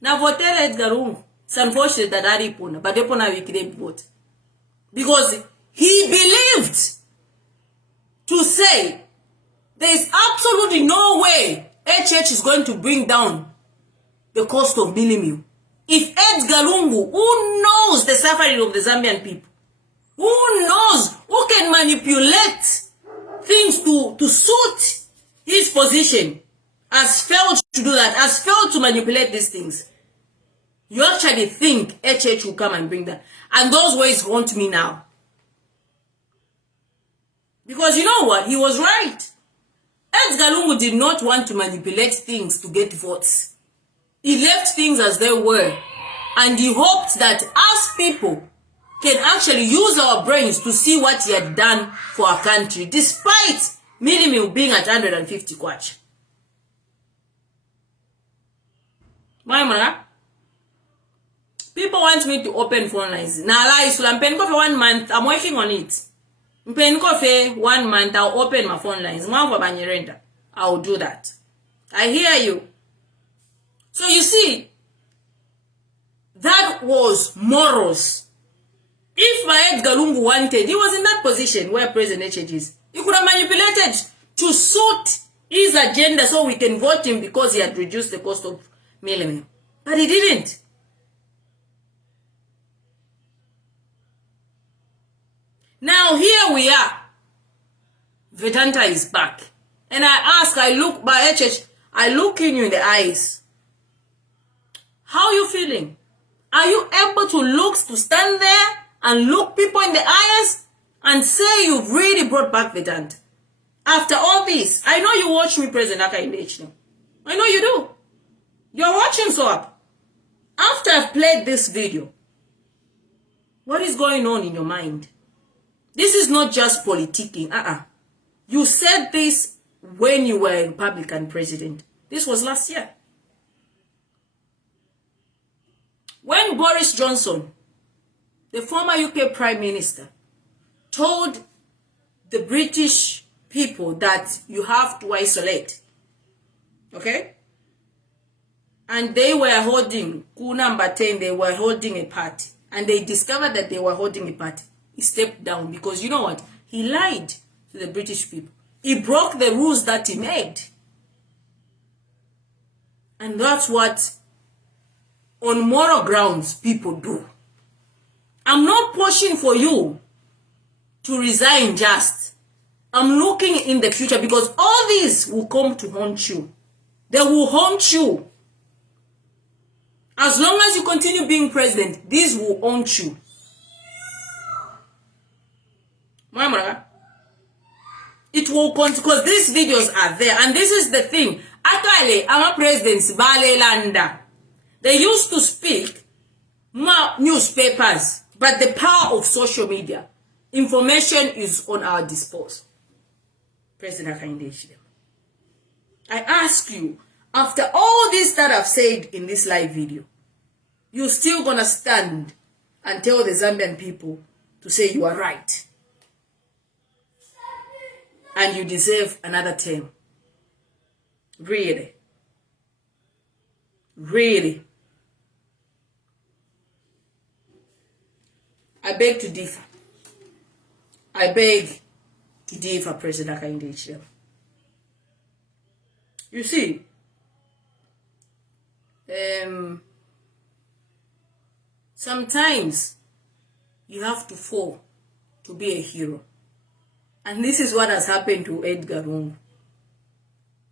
now vote Edgar Lungu. It's unfortunate that I didn't, but they put a wicked vote. Because he believed to say there is absolutely no way HH is going to bring down the cost of milling. If Edgar Lungu, who knows the suffering of the Zambian people, who knows, who can manipulate things to suit his position, has failed to do that, has failed to manipulate these things, you actually think HH will come and bring that. And those ways haunt me now. Because you know what? He was right. Edgar Lungu did not want to manipulate things to get votes. He left things as they were. And he hoped that us people can actually use our brains to see what he had done for our country, despite minimum being at 150 kwacha. People want me to open phone lines. Now, I'm paying for 1 month. I'm working on it. I'm paying for 1 month. I'll open my phone lines. I'll do that. I hear you. So you see, that was morals. If my Edgar Lungu wanted, he was in that position where President HH is. He could have manipulated to suit his agenda so we can vote him because he had reduced the cost of milling. But he didn't. Now here we are. Vedanta is back. And I look by HH, I look in you in the eyes. How are you feeling? Are you able to stand there and look people in the eyes and say you've really brought back Vedanta? After all this, I know you watch me President Aka in the HD. I know you do. You're watching so up. After I've played this video, what is going on in your mind? This is not just politicking. You said this when you were a Republican president. This was last year. When Boris Johnson, the former UK Prime Minister, told the British people that you have to isolate, okay? And they were holding, coup number 10, they were holding a party. And they discovered that they were holding a party. He stepped down because you know what? He lied to the British people. He broke the rules that he made. And that's what, on moral grounds, people do. I'm not pushing for you to resign just. I'm looking in the future because all this will come to haunt you. They will haunt you. As long as you continue being president, this will haunt you. It will continue because these videos are there. And this is the thing. Actually, our presidents, Balelanda, they used to speak more newspapers, but the power of social media, information is on our disposal. President Akainde. I ask you, after all this that I've said in this live video, you're still gonna stand and tell the Zambian people to say you are right. And you deserve another term. Really. Really. I beg to differ. I beg to differ, President Akainde. You see, sometimes you have to fall to be a hero. And this is what has happened to Edgar Lungu.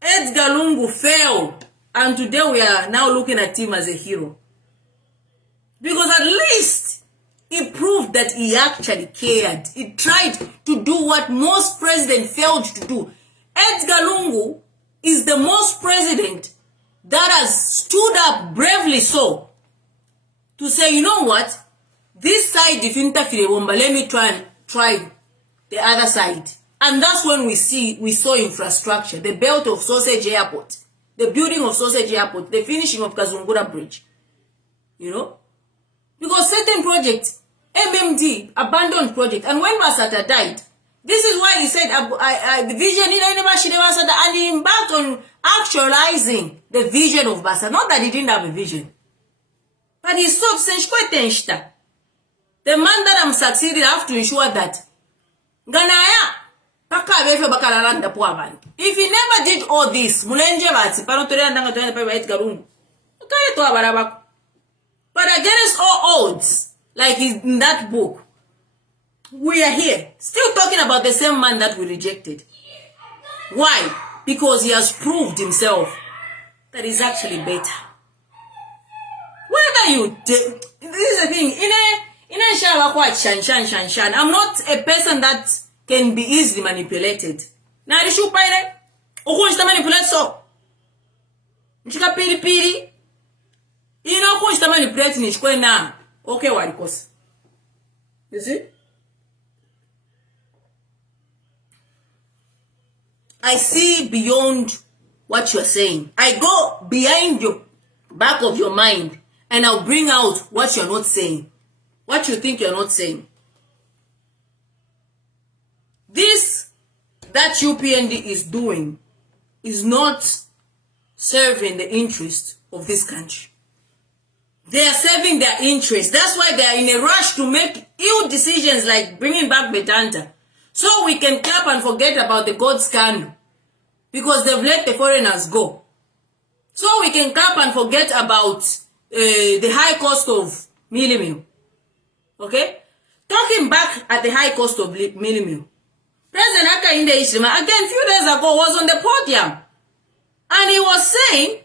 Edgar Lungu failed. And today we are now looking at him as a hero. Because at least he proved that he actually cared. He tried to do what most presidents failed to do. Edgar Lungu is the most president that has stood up bravely so to say, you know what, this side if interfere, let me try the other side. And that's when we saw infrastructure, the belt of Sausage Airport, the building of Sausage Airport, the finishing of Kazungura Bridge. You know? Because certain projects, MMD, abandoned project, and when Basata died, this is why he said the vision and he embarked on actualizing the vision of Basa. Not that he didn't have a vision. But he stopped saying, the man that I'm succeeding, I have to ensure that if he never did all this, but against all odds, like in that book, we are here, still talking about the same man that we rejected. Why? Because he has proved himself that he's actually better. Whether you... This is the thing. I'm not a person that can be easily manipulated. Now, the shoe pile, manipulate so. Nchika pili pili. You know, who manipulating is going now. Okay, what it costs. You see? I see beyond what you're saying. I go behind your back of your mind and I'll bring out what you're not saying. What you think you're not saying. This that UPND is doing is not serving the interest of this country. They are serving their interest. That's why they are in a rush to make ill decisions like bringing back Betanta. So we can clap and forget about the gold scandal. Because they've let the foreigners go. So we can clap and forget about the high cost of meal. Okay? Talking back at the high cost of meal. President Hakainde Hichilema, again, few days ago, was on the podium. And he was saying,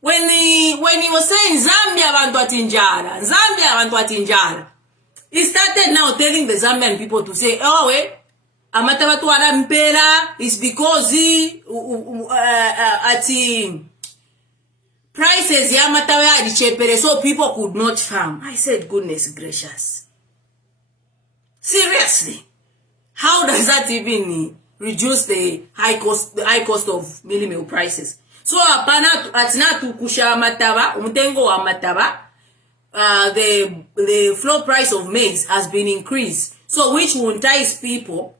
when he was saying Zambia bantu atinjara, he started now telling the Zambian people to say, oh, wait, amatawatu mpela is because prices ya matawa adichepere so people could not farm. I said, goodness gracious. Seriously, how does that even reduce the high cost of meal prices? So apana atina tukusha mataba umutengo wa mataba, the floor price of maize has been increased, so which will entice people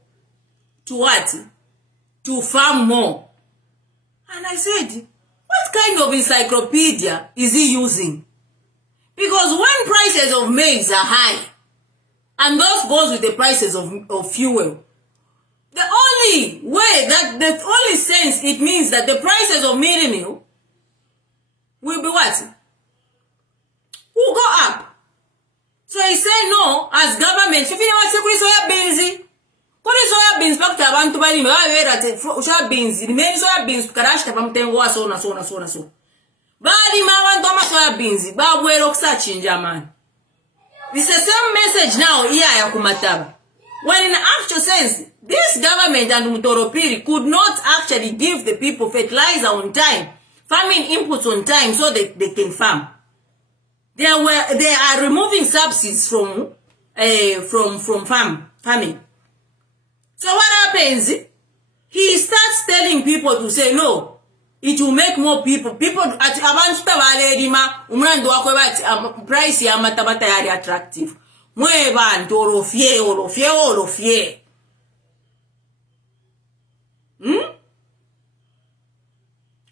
to what? To farm more. And I said, what kind of encyclopedia is he using? Because when prices of maize are high, and those goes with the prices of fuel, the only way, the only sense it means that the prices of meal will be what? Will go up. So he said no, as government, if you know what's soya beans, kuri soya beans back to abantu bali me baberate soya beans, the main soya beans karashita pamutengo wa so. Bali mabantu ama soya beans, babwera okusachinja man. It's the same message now here ya kumataba. When in actual sense, this government and Mutoropiri could not actually give the people fertilizer on time, farming inputs on time so they can farm. They are removing subsidies from farming. So what happens? He starts telling people to say no. It will make more people at abantu tabalerima umrando wako bati price ya matabata yali attractive. Mwe bantu olofye.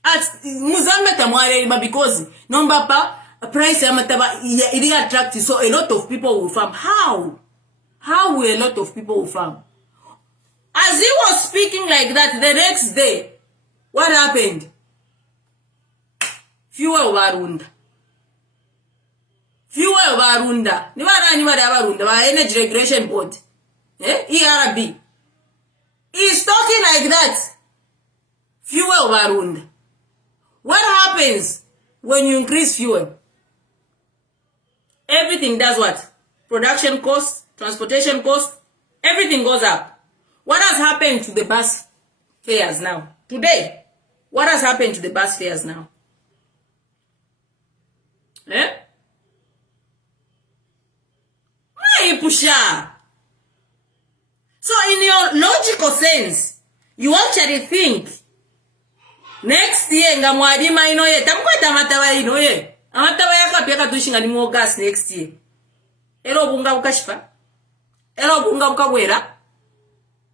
At Muzambia tamwalerima because number pa price ya mataba ili attractive, so a lot of people will farm. How will a lot of people will farm? As he was speaking like that, the next day, what happened? Fuel barunda. Ni barunda ba Energy Regulation Board. ERB. He's talking like that. Fuel barunda. What happens when you increase fuel? Everything does what? Production cost, transportation cost, everything goes up. What has happened to the bus fares now? Today, what has happened to the bus fares now? Eh? Why pusha? So in your logical sense, you actually think next year nga mwadima inoye tamkwata amatawa inoye amatawa yakapya katushinga ni August next year. Ero bunga ukashipa? Ero bunga ukabwera?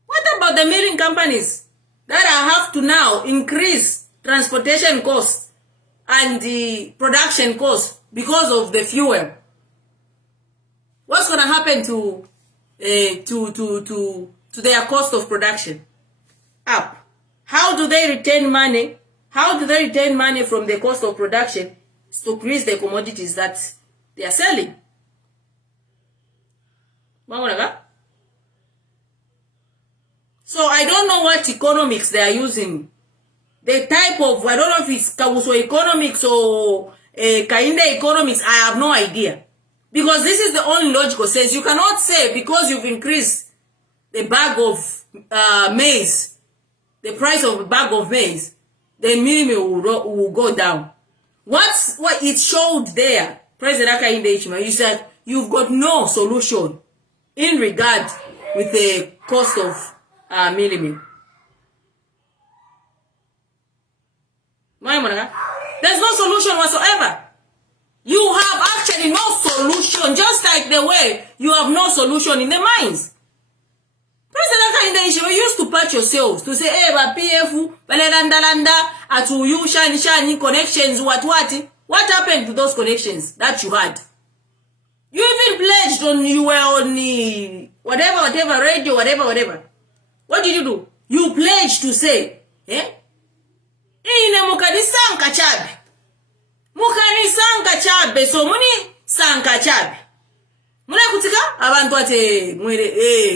What about the milling companies that have to now increase transportation costs and the production costs because of the fuel? What's going to happen to their cost of production? Up. How do they retain money? How do they retain money from the cost of production to increase the commodities that they are selling? So I don't know what economics they are using. The type of, I don't know if it's Kawuso economics or Kainde economics, I have no idea. Because this is the only logical sense. You cannot say because you've increased the bag of maize, the price of a bag of maize, the minimum will go down. What it showed there, President Kainde Ichima, is that you've got no solution in regard with the cost of minimum. There's no solution whatsoever. You have actually no solution, just like the way you have no solution in the mines. President Kainde Ichima used to patch yourselves to say, hey, PF, landa, atu you shiny connections, what? What happened to those connections that you had? You even pledged on, you were on the whatever, radio, whatever. What did you do? You pledged to say, ine mukanisanka chabe, so muni sanka chabe. Muna kutika, abantu ate,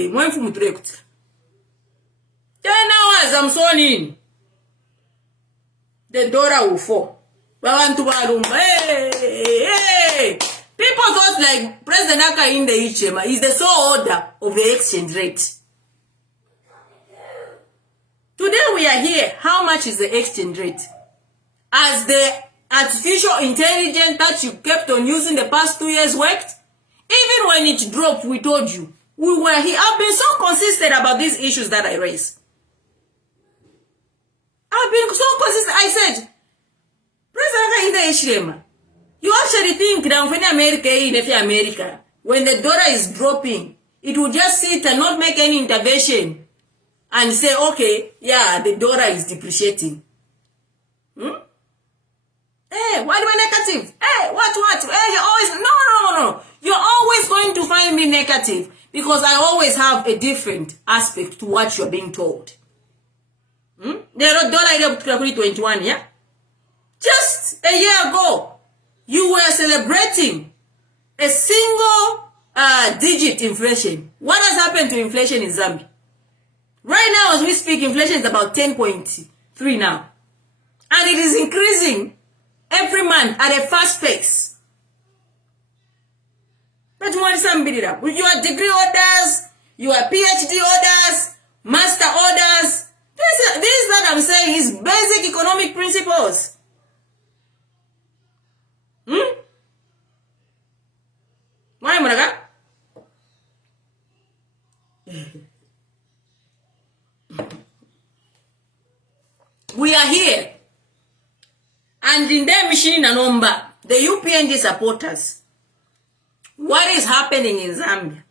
mwenfu muture kutika. Tena waza msoni, the dollar will fall. Wabantu barumba, hey. People thought like President Kainde Ichima is the sole order of the exchange rate. Today we are here. How much is the exchange rate? As the artificial intelligence that you kept on using the past 2 years worked, even when it dropped, we told you. We were here. I've been so consistent about these issues that I raised. I've been so consistent. I said, President Kainde Ichima, you actually think that when America, when the dollar is dropping, it will just sit and not make any intervention and say, okay, yeah, the dollar is depreciating. Hey, why do I negative? Hey, what? Hey, you're always, no. You're always going to find me negative because I always have a different aspect to what you're being told. The dollar is 2021, yeah? Just a year ago, you were celebrating a single digit inflation. What has happened to inflation in Zambia? Right now, as we speak, inflation is about 10.3 now. And it is increasing every month at a fast pace. But you want somebody that with your degree orders, your PhD orders, master orders, this that I'm saying is basic economic principles. Why, Monaga? We are here. And in their machine and number, the UPNG supporters, what is happening in Zambia?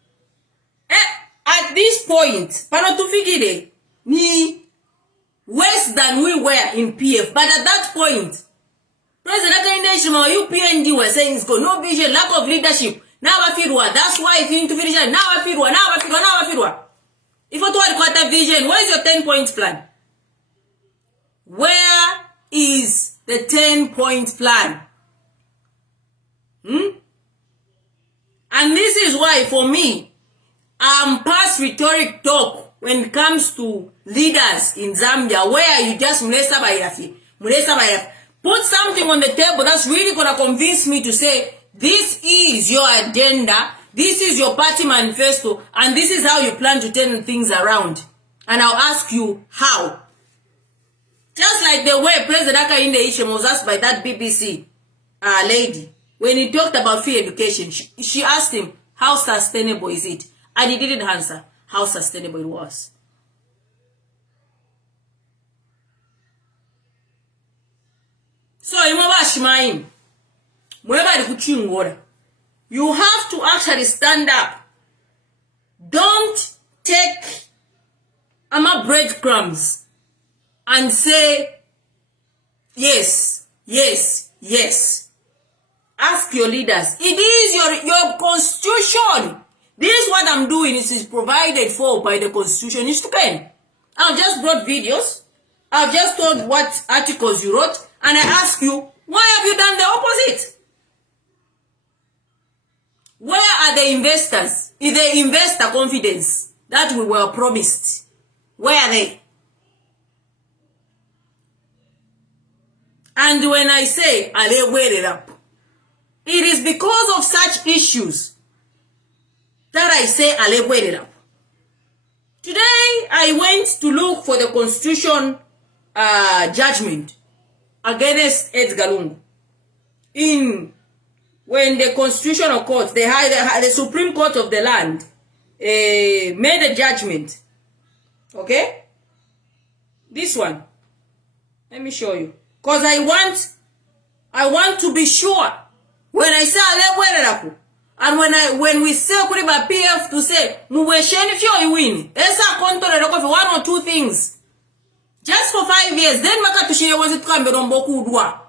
At this point, panotufigide ni worse than we were in PF. But at that point, President Kainde Ichima, UPNG were saying it's got no vision, lack of leadership. Now I feel what? That's why it's into vision. Now I feel what? If you want to vision, where is your 10-point plan? Where is the 10-point plan? And this is why, for me, I'm past rhetoric talk when it comes to leaders in Zambia, where you just put something on the table that's really going to convince me to say, this is your agenda, this is your party manifesto, and this is how you plan to turn things around. And I'll ask you how. Just like the way President Hakainde Hichilema was asked by that BBC lady, when he talked about free education, she asked him, how sustainable is it? And he didn't answer how sustainable it was. So, you have to actually stand up. Don't take breadcrumbs and say, yes, yes, yes. Ask your leaders. It is your constitution. This is what I'm doing. It is provided for by the constitution. It's okay. I've just brought videos. I've just told what articles you wrote. And I ask you, why have you done the opposite? Where are the investors? Is the investor confidence that we were promised? Where are they? And when I say, are they weighed it up? It is because of such issues that I say, are they weighed it up? Today, I went to look for the constitution judgment against Edgar Lungu. When the constitutional court, the Supreme Court of the land, made a judgment. Okay? This one. Let me show you. Because I want to be sure. When I say and when we say Kuriba PF to say Muwesheni fyo you win. Esa control one or two things. Just for 5 years. Then maka tushire was it kambe romboku udwa.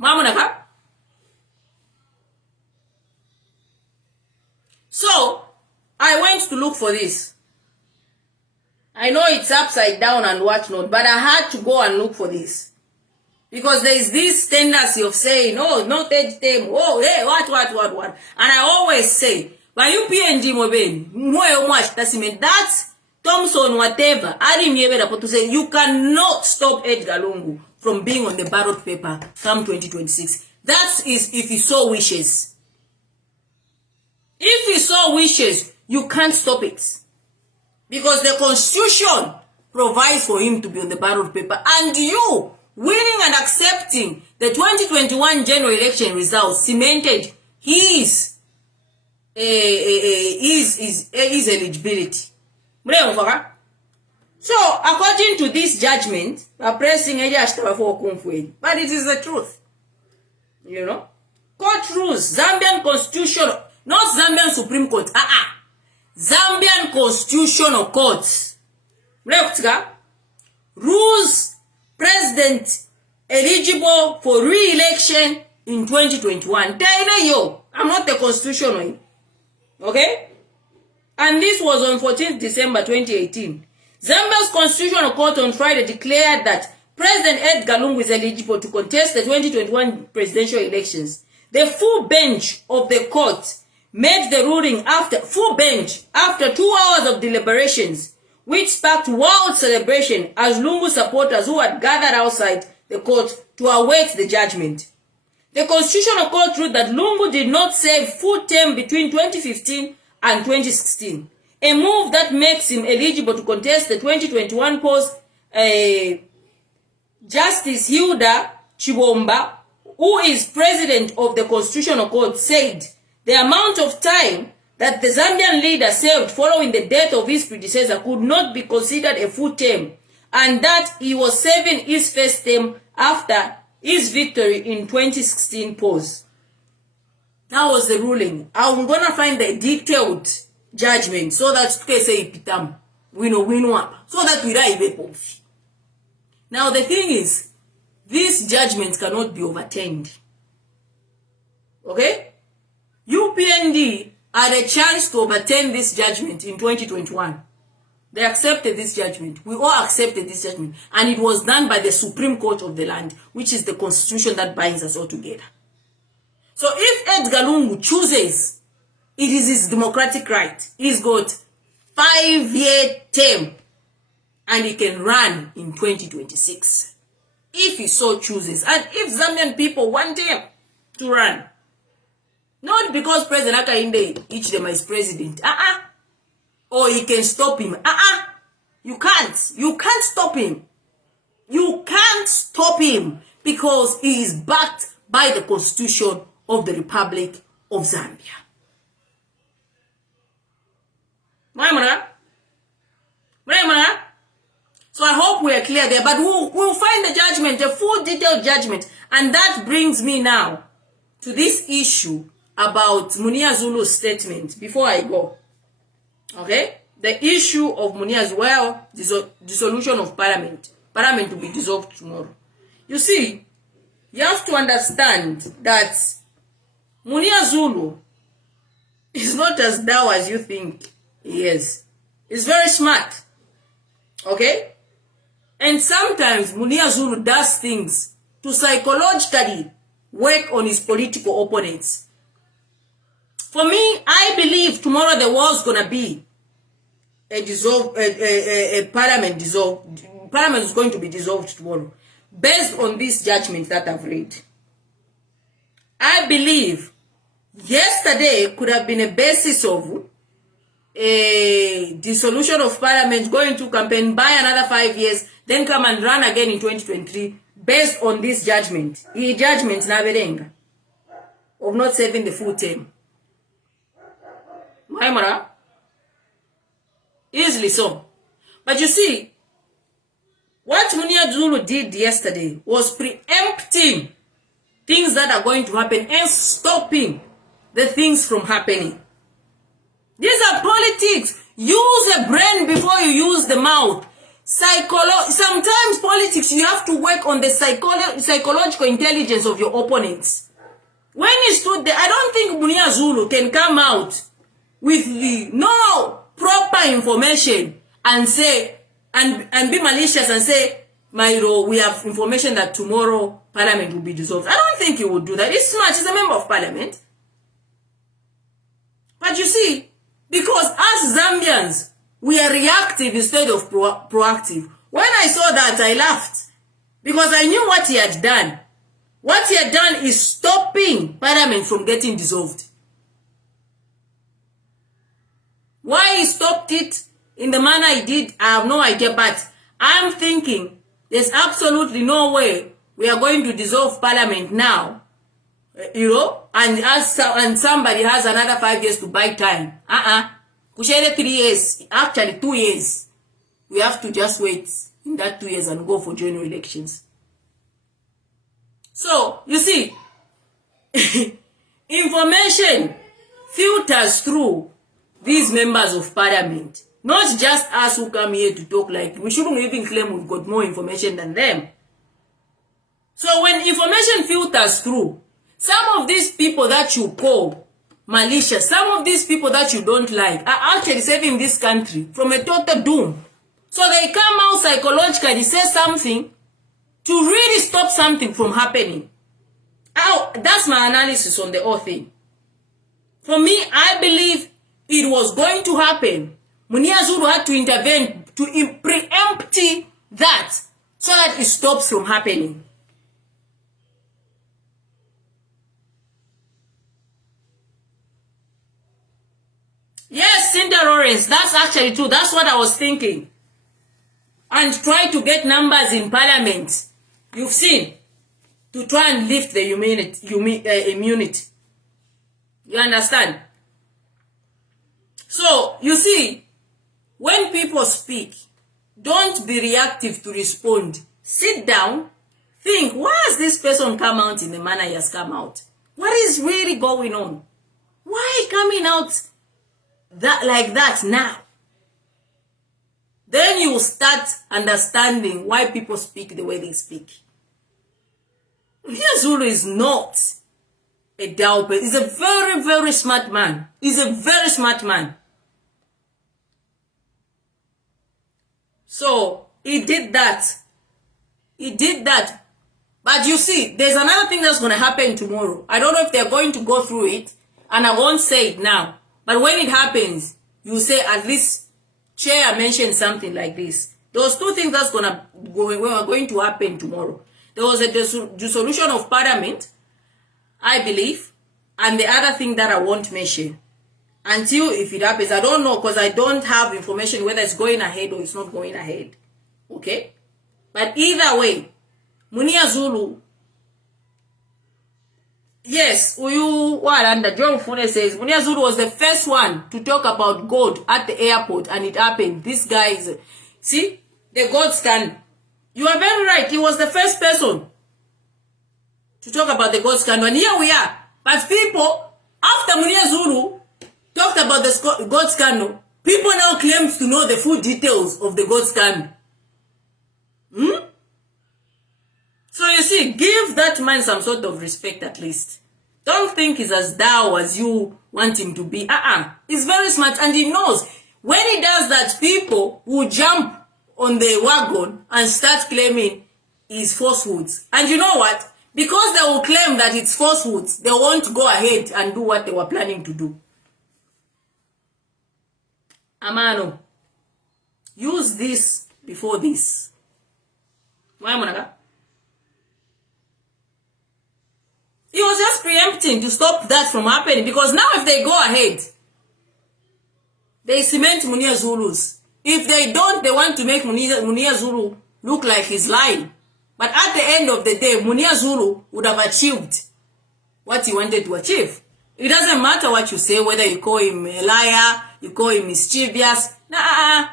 Mamunaka. So, I went to look for this. I know it's upside down and whatnot, but I had to go and look for this. Because there is this tendency of saying, oh, not edge them, oh, hey, what. And I always say, by you PNG Mobeni, that's Thompson, whatever, I didn't be able to say, you cannot stop Edgar Lungu from being on the ballot paper come 2026. That is if he so wishes. If he so wishes, you can't stop it. Because the Constitution provides for him to be on the ballot paper. And you, winning and accepting the 2021 general election results, cemented his eligibility. So, according to this judgment, but it is the truth. You know? Court rules, Zambian Constitution, not Zambian Supreme Court, Zambian Constitutional Court rules president eligible for re-election in 2021. I'm not the constitutional. Okay? And this was on 14th December 2018. Zambia's Constitutional Court on Friday declared that President Edgar Lungu is eligible to contest the 2021 presidential elections. The full bench of the court made the ruling after 2 hours of deliberations, which sparked wild celebration as Lungu supporters who had gathered outside the court to await the judgment. The Constitutional Court ruled that Lungu did not serve full term between 2015 and 2016, a move that makes him eligible to contest the 2021 post. Justice Hilda Chibomba, who is president of the Constitutional Court, said the amount of time that the Zambian leader served following the death of his predecessor could not be considered a full term, and that he was serving his first term after his victory in 2016 pause. That was the ruling. I'm gonna find the detailed judgment so that say pitam we know up so that we die. Now the thing is, this judgment cannot be overturned. Okay? UPND had a chance to overturn this judgment in 2021. They accepted this judgment. We all accepted this judgment. And it was done by the Supreme Court of the land, which is the constitution that binds us all together. So if Edgar Lungu chooses, it is his democratic right. He's got 5-year term and he can run in 2026. If he so chooses. And if Zambian people want him to run. Not because President Hakainde Hichilema is president. Or he can stop him. You can't. You can't stop him. You can't stop him because he is backed by the Constitution of the Republic of Zambia. So I hope we are clear there, but we'll find the judgment, the full detailed judgment. And that brings me now to this issue about Munia Zulu's statement before I go. Okay? The issue of Munia Zulu, dissolution of parliament. Parliament will be dissolved tomorrow. You see, you have to understand that Munia Zulu is not as dull as you think he is. He's very smart. Okay? And sometimes Munia Zulu does things to psychologically work on his political opponents. For me, I believe tomorrow there was gonna be a parliament dissolved. Parliament is going to be dissolved tomorrow, based on this judgment that I've read. I believe yesterday could have been a basis of a dissolution of parliament, going to campaign by another 5 years, then come and run again in 2023, based on this judgment. The judgment na of not serving the full term. Maimara? Easily so. But you see, what Munia Zulu did yesterday was preempting things that are going to happen and stopping the things from happening. These are politics. Use a brain before you use the mouth. Sometimes politics, you have to work on the psychological intelligence of your opponents. When he stood there, I don't think Munia Zulu can come out with the no proper information and say, and be malicious and say, Mairo, we have information that tomorrow parliament will be dissolved. I don't think he would do that. He's smart. He's a member of parliament. But you see, because us Zambians, we are reactive instead of proactive. When I saw that, I laughed. Because I knew what he had done. What he had done is stopping parliament from getting dissolved. Why he stopped it in the manner he did, I have no idea. But I'm thinking there's absolutely no way we are going to dissolve parliament now. You know, and somebody has another 5 years to buy time. Kushare 3 years, actually 2 years. We have to just wait in that 2 years and go for general elections. So, you see, information filters through these members of parliament. Not just us who come here to talk. Like, we shouldn't even claim we've got more information than them. So when information filters through, some of these people that you call malicious, some of these people that you don't like, are actually saving this country from a total doom. So they come out psychologically, say something to really stop something from happening. That's my analysis on the whole thing. For me, I believe it was going to happen. Munia Zulu had to intervene to preempt that so that it stops from happening. Yes, Cynthia Lawrence, that's actually true. That's what I was thinking. And try to get numbers in parliament. You've seen. To try and lift the immunity. You understand? So, you see, when people speak, don't be reactive to respond. Sit down, think, why has this person come out in the manner he has come out? What is really going on? Why coming out like that now? Then you will start understanding why people speak the way they speak. Zulu is not a dull person. He's a very, very smart man. He's a very smart man. So, he did that. He did that. But you see, there's another thing that's going to happen tomorrow. I don't know if they're going to go through it, and I won't say it now. But when it happens, you say, at least Chair mentioned something like this. Those two things that's going to happen tomorrow. There was a dissolution of parliament, I believe, and the other thing that I won't mention. until if it happens. I don't know because I don't have information whether it's going ahead or it's not going ahead. Okay? But either way, Munia Zulu, yes, Waranda John Fune says Munia Zulu was the first one to talk about God at the airport, and it happened. This guy is, see, the God scan. You are very right. He was the first person to talk about the God scandal. And here we are. But people, after Munia Zulu talked about the God scandal, people now claim to know the full details of the God scandal. So you see, give that man some sort of respect at least. Don't think he's as dour as you want him to be. He's very smart and he knows. When he does that, people will jump on the wagon and start claiming his falsehoods. And you know what? Because they will claim that it's falsehoods, they won't go ahead and do what they were planning to do. Amano, use this before this. Why Monaga? He was just preempting to stop that from happening, because now if they go ahead, they cement Munia Zulus. If they don't, they want to make Munia Zulu look like he's lying. But at the end of the day, Munia Zulu would have achieved what he wanted to achieve. It doesn't matter what you say, whether you call him a liar, you call him mischievous. Nah.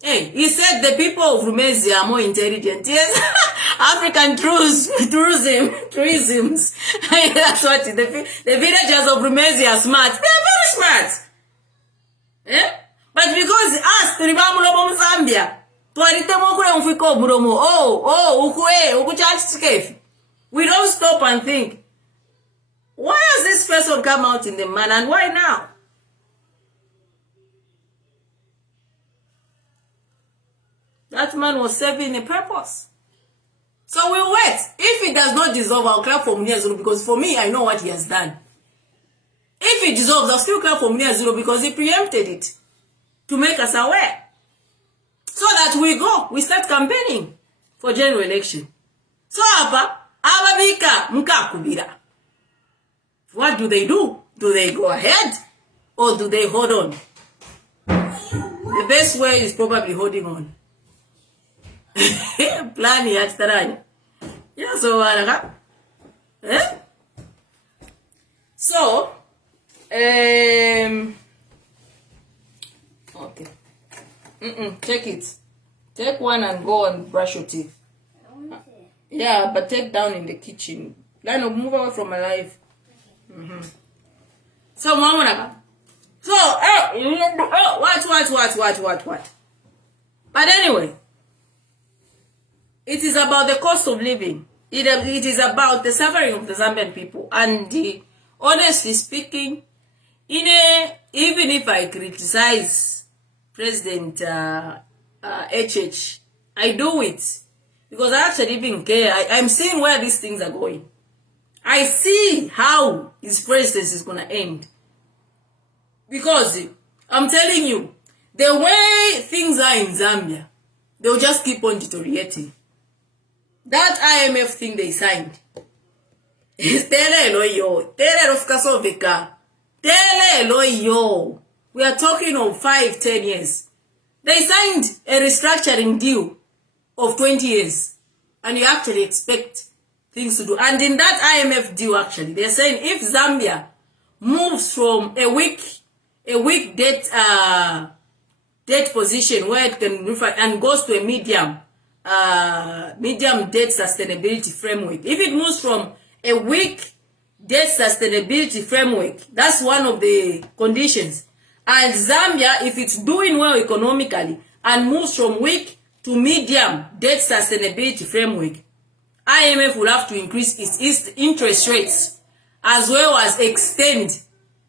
Hey, he said the people of Rumezia are more intelligent. Yes, African truisms. That's what the villagers of Rumezia are smart. They're very smart. Yeah? But because us, Turibamulobo Zambia, we don't stop and think, why has this person come out in the man and why now? That man was serving a purpose. So we'll wait. If it does not dissolve, I'll clap for Munia Zulu, because for me, I know what he has done. If it dissolves, I'll still clap for Munia Zulu because he preempted it to make us aware. So that we start campaigning for general election. So ababika mukakubira. What do? Do they go ahead or do they hold on? The best way is probably holding on. Plan yet taranya. Yeah, so So okay. Take it. Take one and go and brush your teeth. I want it. Yeah, but take down in the kitchen. Lano, move away from my life. Okay. So, Mama, so, what? But anyway, it is about the cost of living. It is about the suffering of the Zambian people. And honestly speaking, even if I criticize President HH, I do it because I actually even care. I'm seeing where these things are going. I see how his presidency is going to end. Because I'm telling you, the way things are in Zambia, they'll just keep on deteriorating. That IMF thing they signed is we are talking of 5-10 years. They signed a restructuring deal of 20 years. And you actually expect things to do. And in that IMF deal, actually, they're saying if Zambia moves from a weak debt position where it can refer and goes to a medium debt sustainability framework. If it moves from a weak debt sustainability framework, that's one of the conditions. And Zambia, if it's doing well economically and moves from weak to medium debt sustainability framework, IMF will have to increase its interest rates as well as extend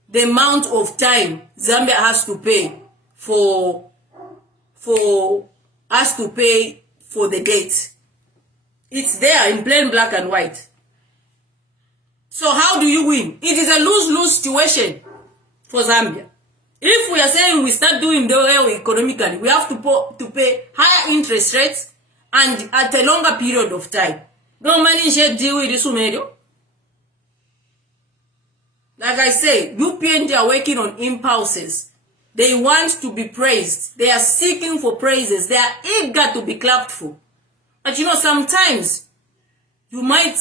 the amount of time Zambia has to pay for the debt. It's there in plain black and white. So how do you win? It is a lose-lose situation for Zambia. If we are saying we start doing the well economically, we have to pay higher interest rates and at a longer period of time. No money should deal with this. Like I say, UPND are working on impulses. They want to be praised. They are seeking for praises. They are eager to be clapped for. But you know, sometimes you might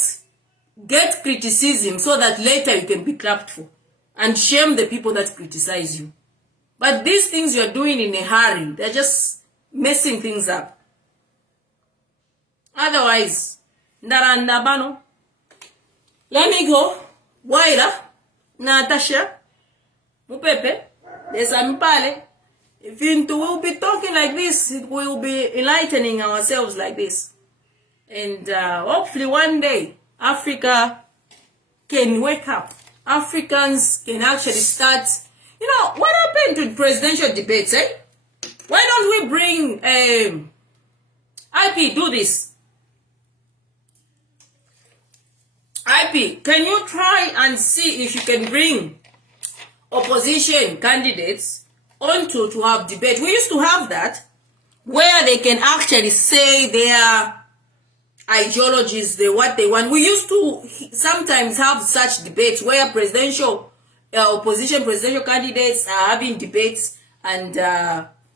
get criticism so that later you can be clapped for and shame the people that criticize you. But these things you're doing in a hurry, they're just messing things up. Otherwise, Narandabano. Let me go. Waira, Natasha, Mupepe, Desampale. If you will be talking like this, it will be enlightening ourselves like this. And hopefully one day, Africa can wake up. Africans can actually start. You know, what happened to presidential debates, eh? Why don't we bring IP, do this? IP, can you try and see if you can bring opposition candidates onto to have debate? We used to have that, where they can actually say their ideologies, what they want. We used to sometimes have such debates where opposition presidential candidates are having debates, and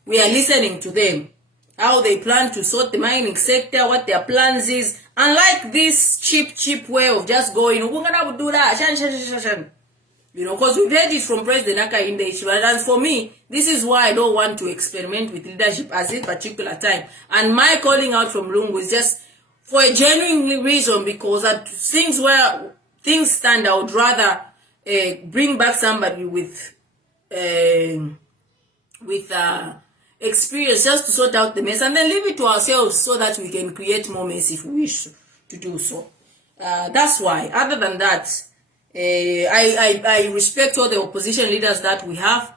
we are listening to them, how they plan to sort the mining sector, what their plans is. Unlike this cheap way of just going, we're gonna do that, you know, because we've heard it from President Aka in the issue. And for me, this is why I don't want to experiment with leadership at this particular time. And my calling out from Lungu is just for a genuine reason, because at things where things stand, I would rather bring back somebody with experience just to sort out the mess, and then leave it to ourselves so that we can create more mess if we wish to do so. That's why. Other than that, I respect all the opposition leaders that we have,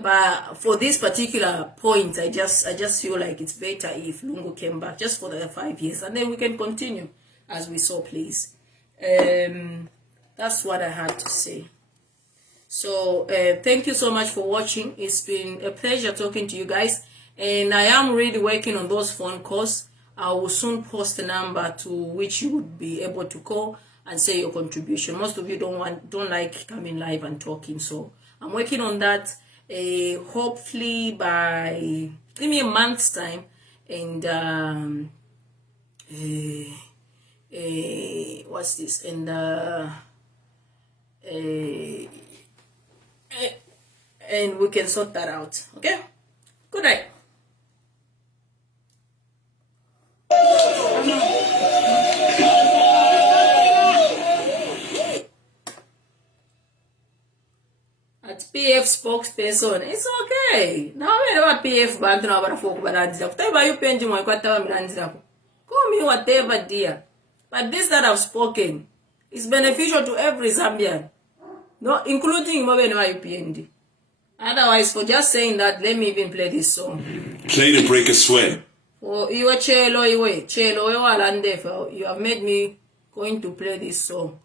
but for this particular point, I just feel like it's better if Lungu came back just for the 5 years, and then we can continue as we so please. That's what I had to say. So thank you so much for watching. It's been a pleasure talking to you guys, and I am really working on those phone calls. I will soon post a number to which you would be able to call and say your contribution. Most of you don't like coming live and talking, so I'm working on that. Hopefully by give me a month's time, and what's this, and we can sort that out. Okay, good night. At PF spokesperson, it's okay. Now we never PF bantu na barafoku baranzira. Kutaiba you penji mwa kwatawa miranzira. Call me whatever, dear. But this that I've spoken is beneficial to every Zambian, no, including Mobile UPND. Otherwise, for just saying that, let me even play this song. Play to break a sweat. Oh, you have made me going to play this song.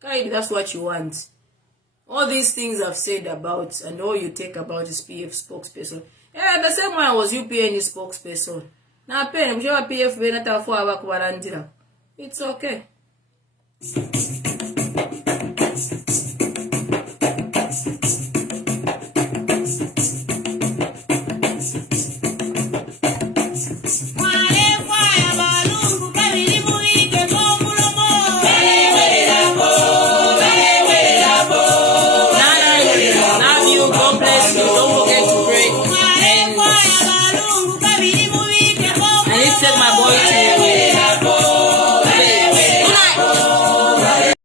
Guys, that's what you want. All these things I've said about, and all you take about is PF spokesperson. Yeah, the same way I was UPND spokesperson. Now, I'm sure PF benata for our kubarandira. It's okay. Take my boy